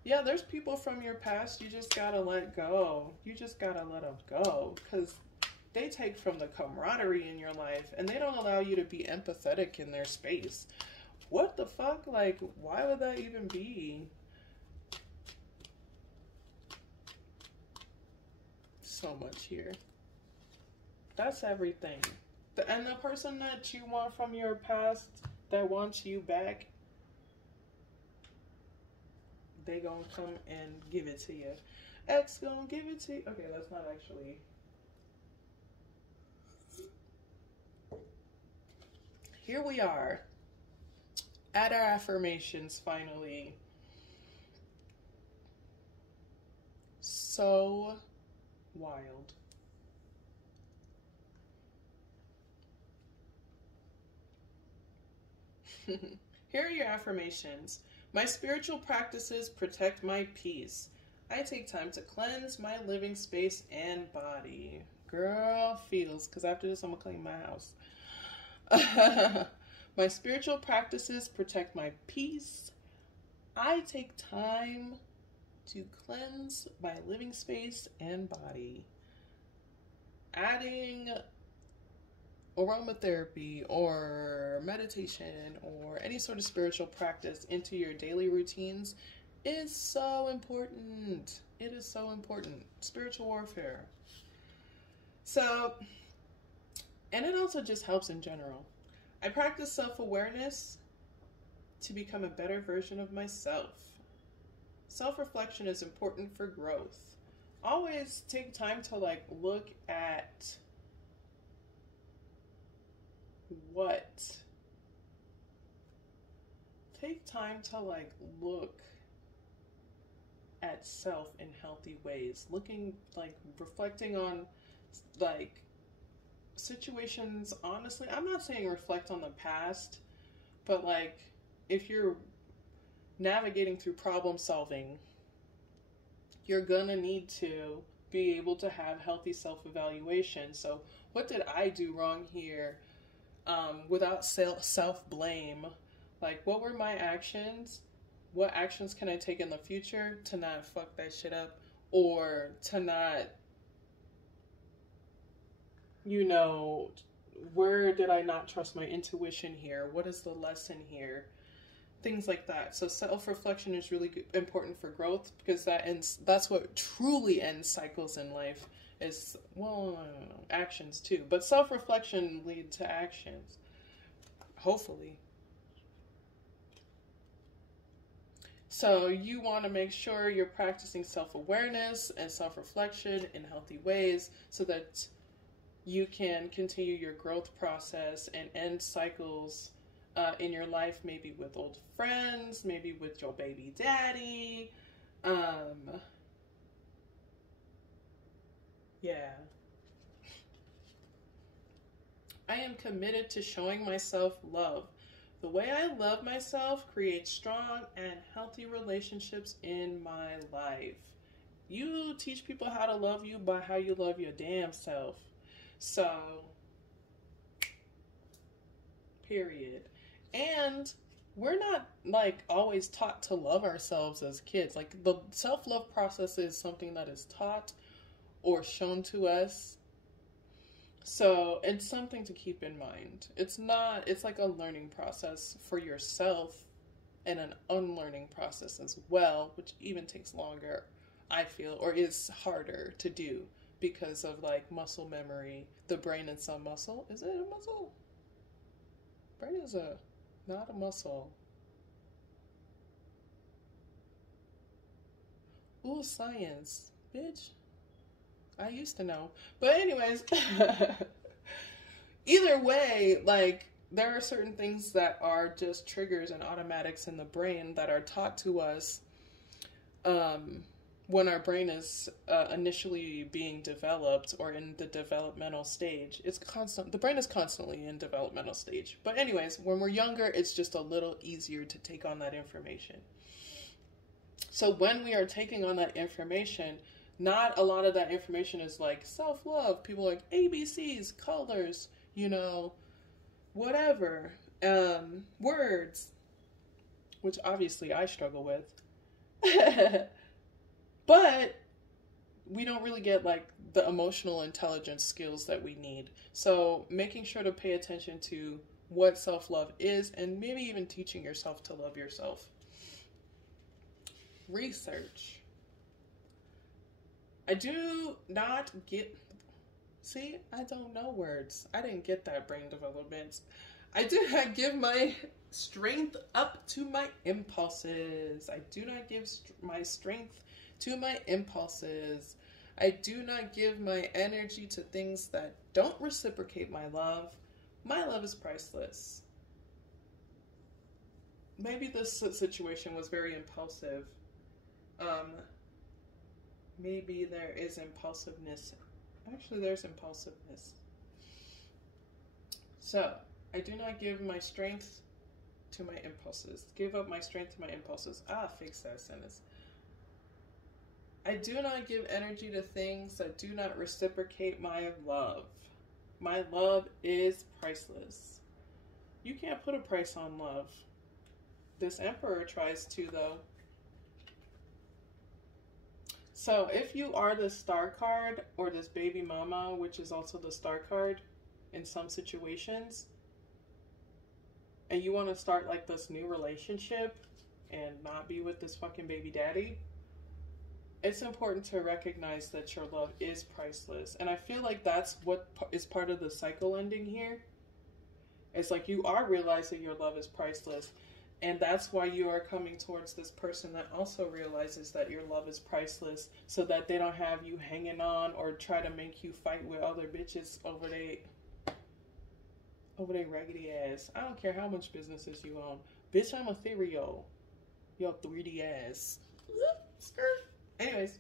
Yeah, there's people from your past you just gotta let go. You just gotta let them go. Because they take from the camaraderie in your life, and they don't allow you to be empathetic in their space. What the fuck? Like, why would that even be? So much here. That's everything. And the person that you want from your past that wants you back, they gonna come and give it to you. X gonna give it to you. Okay, that's not actually... Here we are at our affirmations finally. So wild. Here are your affirmations. My spiritual practices protect my peace. I take time to cleanse my living space and body. Girl, feels, because after this I'm gonna clean my house. My spiritual practices protect my peace. I take time to cleanse my living space and body. Adding aromatherapy or meditation or any sort of spiritual practice into your daily routines is so important. It is so important. Spiritual warfare. So, and it also just helps in general. I practice self-awareness to become a better version of myself. Self-reflection is important for growth. Always take time to, like, look at what. Take time to, like, look at self in healthy ways. Looking, like, reflecting on, like, situations. Honestly, I'm not saying reflect on the past, but, like, if you're navigating through problem solving, you're gonna need to be able to have healthy self-evaluation. So what did I do wrong here, without self-blame? Like, what were my actions? What actions can I take in the future to not fuck that shit up, or to not, you know, where did I not trust my intuition here? What is the lesson here? Things like that. So self-reflection is really important for growth, because that's what truly ends cycles in life. Is, well, I don't know, actions too, but self-reflection lead to actions, hopefully. So you want to make sure you're practicing self-awareness and self-reflection in healthy ways, so that you can continue your growth process and end cycles in your life, maybe with old friends, maybe with your baby daddy. Yeah. I am committed to showing myself love. The way I love myself creates strong and healthy relationships in my life. You teach people how to love you by how you love your damn self. So, period. And we're not like always taught to love ourselves as kids. Like, the self-love process is something that is taught or shown to us. So it's something to keep in mind. It's like a learning process for yourself, and an unlearning process as well, which even takes longer, I feel, or is harder to do because of like muscle memory. The brain is a muscle. Is it a muscle? Brain is not a muscle. Ooh, science, bitch. I used to know. But anyways, either way, like, there are certain things that are just triggers and automatics in the brain that are taught to us when our brain is initially being developed, or in the developmental stage. The brain is constantly in developmental stage. But anyways, when we're younger, it's just a little easier to take on that information. So when we are taking on that information, not a lot of that information is like self-love. People are like ABCs, colors, whatever, words, which obviously I struggle with. But we don't really get like the emotional intelligence skills that we need. So making sure to pay attention to what self-love is, and maybe even teaching yourself to love yourself. Research. I do not get, I don't know words. I didn't get that brain development. I do not give my strength up to my impulses. I do not give my strength to my impulses. I do not give my energy to things that don't reciprocate my love. My love is priceless. Maybe this situation was very impulsive. Maybe there is impulsiveness. Actually, there's impulsiveness. So, I do not give my strength to my impulses. Give up my strength to my impulses. Fix that sentence. I do not give energy to things that do not reciprocate my love. My love is priceless. You can't put a price on love. This emperor tries to, though. So if you are the star card, or this baby mama, which is also the star card in some situations, and you want to start like this new relationship and not be with this fucking baby daddy, it's important to recognize that your love is priceless. And I feel like that's what is part of the cycle ending here. It's like you are realizing your love is priceless. And that's why you are coming towards this person that also realizes that your love is priceless, so that they don't have you hanging on or try to make you fight with other bitches over they raggedy ass. I don't care how much businesses you own. Bitch, I'm ethereal. Yo, 3D ass. Skirt. Anyways,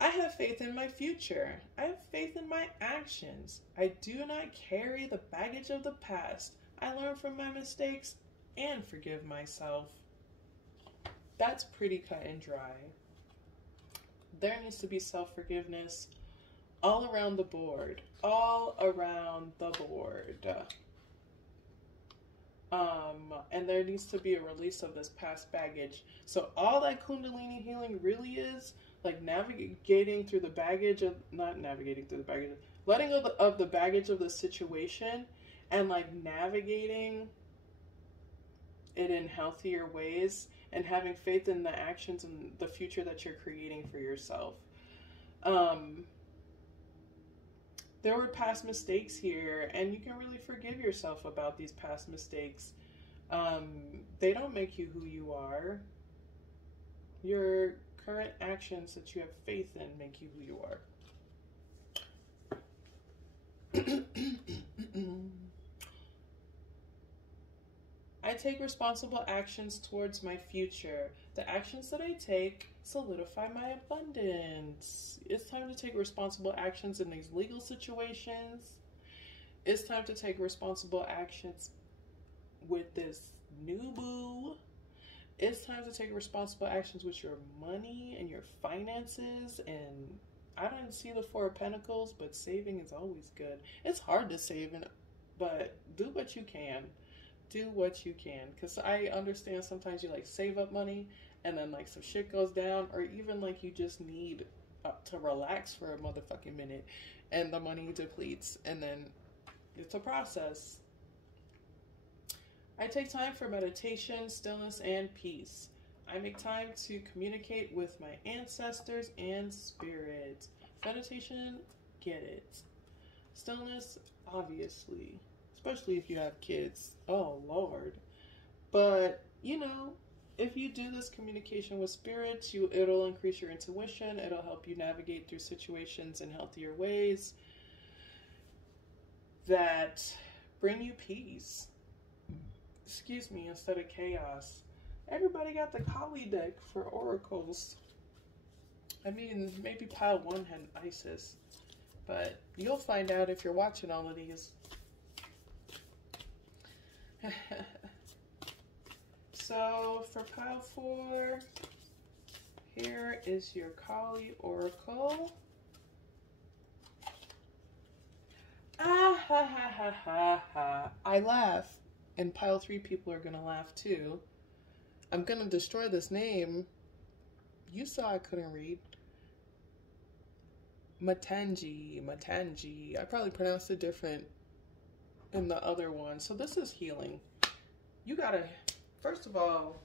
I have faith in my future. I have faith in my actions. I do not carry the baggage of the past. I learn from my mistakes and forgive myself. That's pretty cut and dry. There needs to be self-forgiveness all around the board. All around the board. And there needs to be a release of this past baggage. So all that Kundalini healing really is, like navigating through the baggage of, not navigating through the baggage, letting go of the baggage of the situation and like navigating it in healthier ways and having faith in the actions and the future that you're creating for yourself. There were past mistakes here, and you can really forgive yourself about these past mistakes. They don't make you who you are. Your current actions that you have faith in make you who you are. I take responsible actions towards my future. The actions that I take solidify my abundance. It's time to take responsible actions in these legal situations. It's time to take responsible actions with this new boo. It's time to take responsible actions with your money and your finances. And I don't see the Four of Pentacles, but saving is always good. It's hard to save, but do what you can. Do what you can, because I understand sometimes you like save up money and then like some shit goes down, or even like you just need to relax for a motherfucking minute and the money depletes, and then it's a process. I take time for meditation, stillness, and peace. I make time to communicate with my ancestors and spirit. Meditation, get it. Stillness, obviously. Especially if you have kids. Oh, Lord. But, you know, if you do this communication with spirits, it'll increase your intuition. It'll help you navigate through situations in healthier ways that bring you peace. Excuse me, instead of chaos. Everybody got the Kali deck for oracles. I mean, maybe pile 1 had Isis. But you'll find out if you're watching all of these. So for pile 4, here is your Kali Oracle. Ah ha ha ha ha ha. I laugh, and pile 3 people are gonna laugh too. I'm gonna destroy this name. You saw I couldn't read. Matangi. I probably pronounced it different in the other one. So this is healing. You gotta, first of all,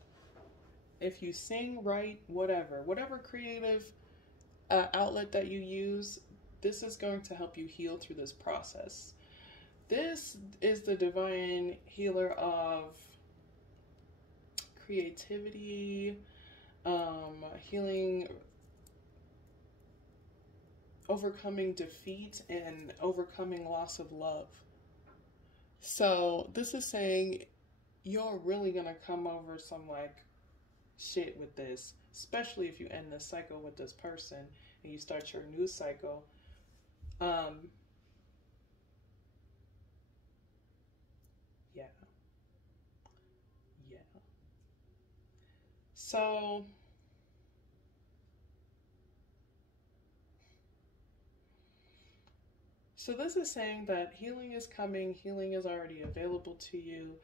if you sing, write, whatever creative outlet that you use, this is going to help you heal through this process. This is the divine healer of creativity, healing, overcoming defeat, and overcoming loss of love. So this is saying you're really gonna come over some like shit with this, especially if you end this cycle with this person and you start your new cycle. Yeah. So this is saying that healing is coming, healing is already available to you.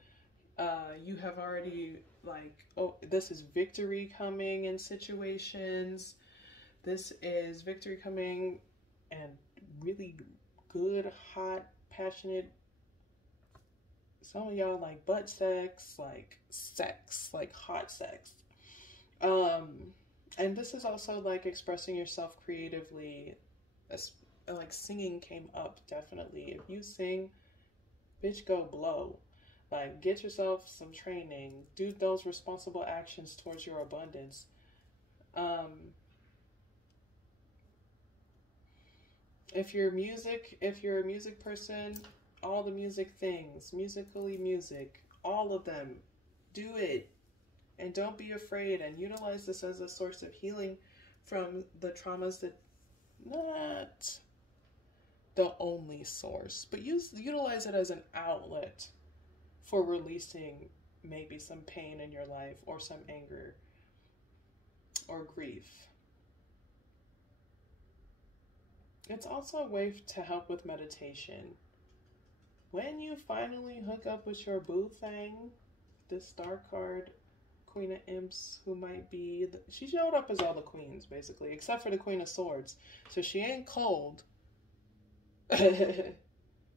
You have already, like, oh, this is victory coming in situations. This is victory coming and really good, hot, passionate. Some of y'all like butt sex, like hot sex. And this is also like expressing yourself creatively. Like singing came up, definitely. If you sing, bitch, go blow. Like, get yourself some training. Do those responsible actions towards your abundance. If you're a music person, all the music things, music, all of them, do it. And don't be afraid, and utilize this as a source of healing from the traumas that, not the only source, but utilize it as an outlet for releasing maybe some pain in your life or some anger or grief. It's also a way to help with meditation. When you finally hook up with your boo thing, this star card, Queen of Imps, who might be... she showed up as all the queens, basically, except for the Queen of Swords. So she ain't cold.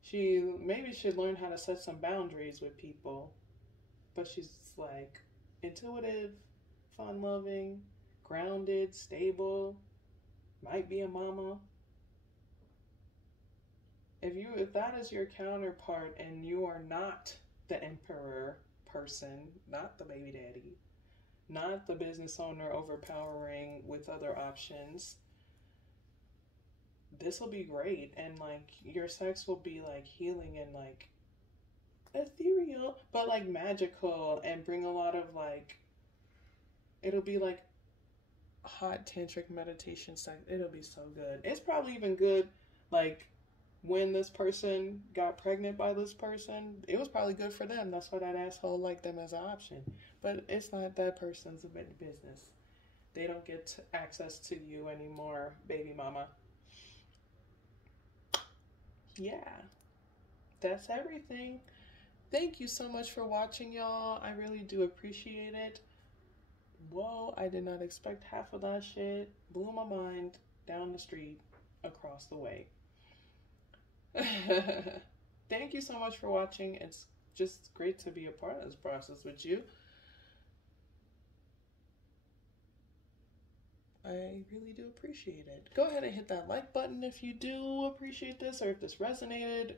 She maybe should learn how to set some boundaries with people. But she's like intuitive, fun-loving, grounded, stable, might be a mama. If that is your counterpart and you are not the emperor person, not the baby daddy, not the business owner overpowering with other options, this will be great. And like your sex will be like healing and like ethereal, but like magical, and bring a lot of like, it'll be like hot tantric meditation sex. It'll be so good. It's probably even good like when this person got pregnant by this person, it was probably good for them. That's why that asshole liked them as an option. But it's not that person's business. They don't get access to you anymore, baby mama. Yeah, that's everything. Thank you so much for watching, y'all. I really do appreciate it. Whoa, I did not expect half of that shit. Blew my mind down the street across the way. Thank you so much for watching. It's just great to be a part of this process with you. I really do appreciate it. Go ahead and hit that like button if you do appreciate this, or if this resonated.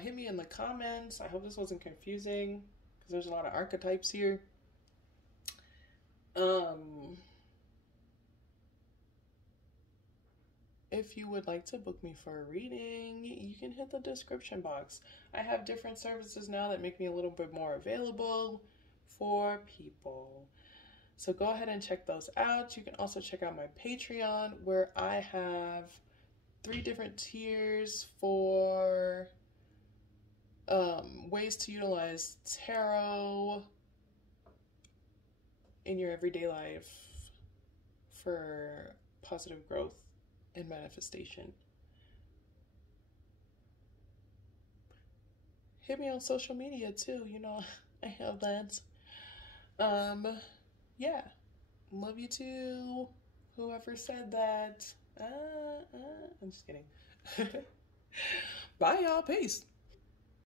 Hit me in the comments. I hope this wasn't confusing, because there's a lot of archetypes here. If you would like to book me for a reading, you can hit the description box. I have different services now that make me a little bit more available for people. So go ahead and check those out. You can also check out my Patreon, where I have 3 different tiers for ways to utilize tarot in your everyday life for positive growth and manifestation. Hit me on social media too, you know, I have that. Yeah, love you too, whoever said that. I'm just kidding. Bye y'all, peace.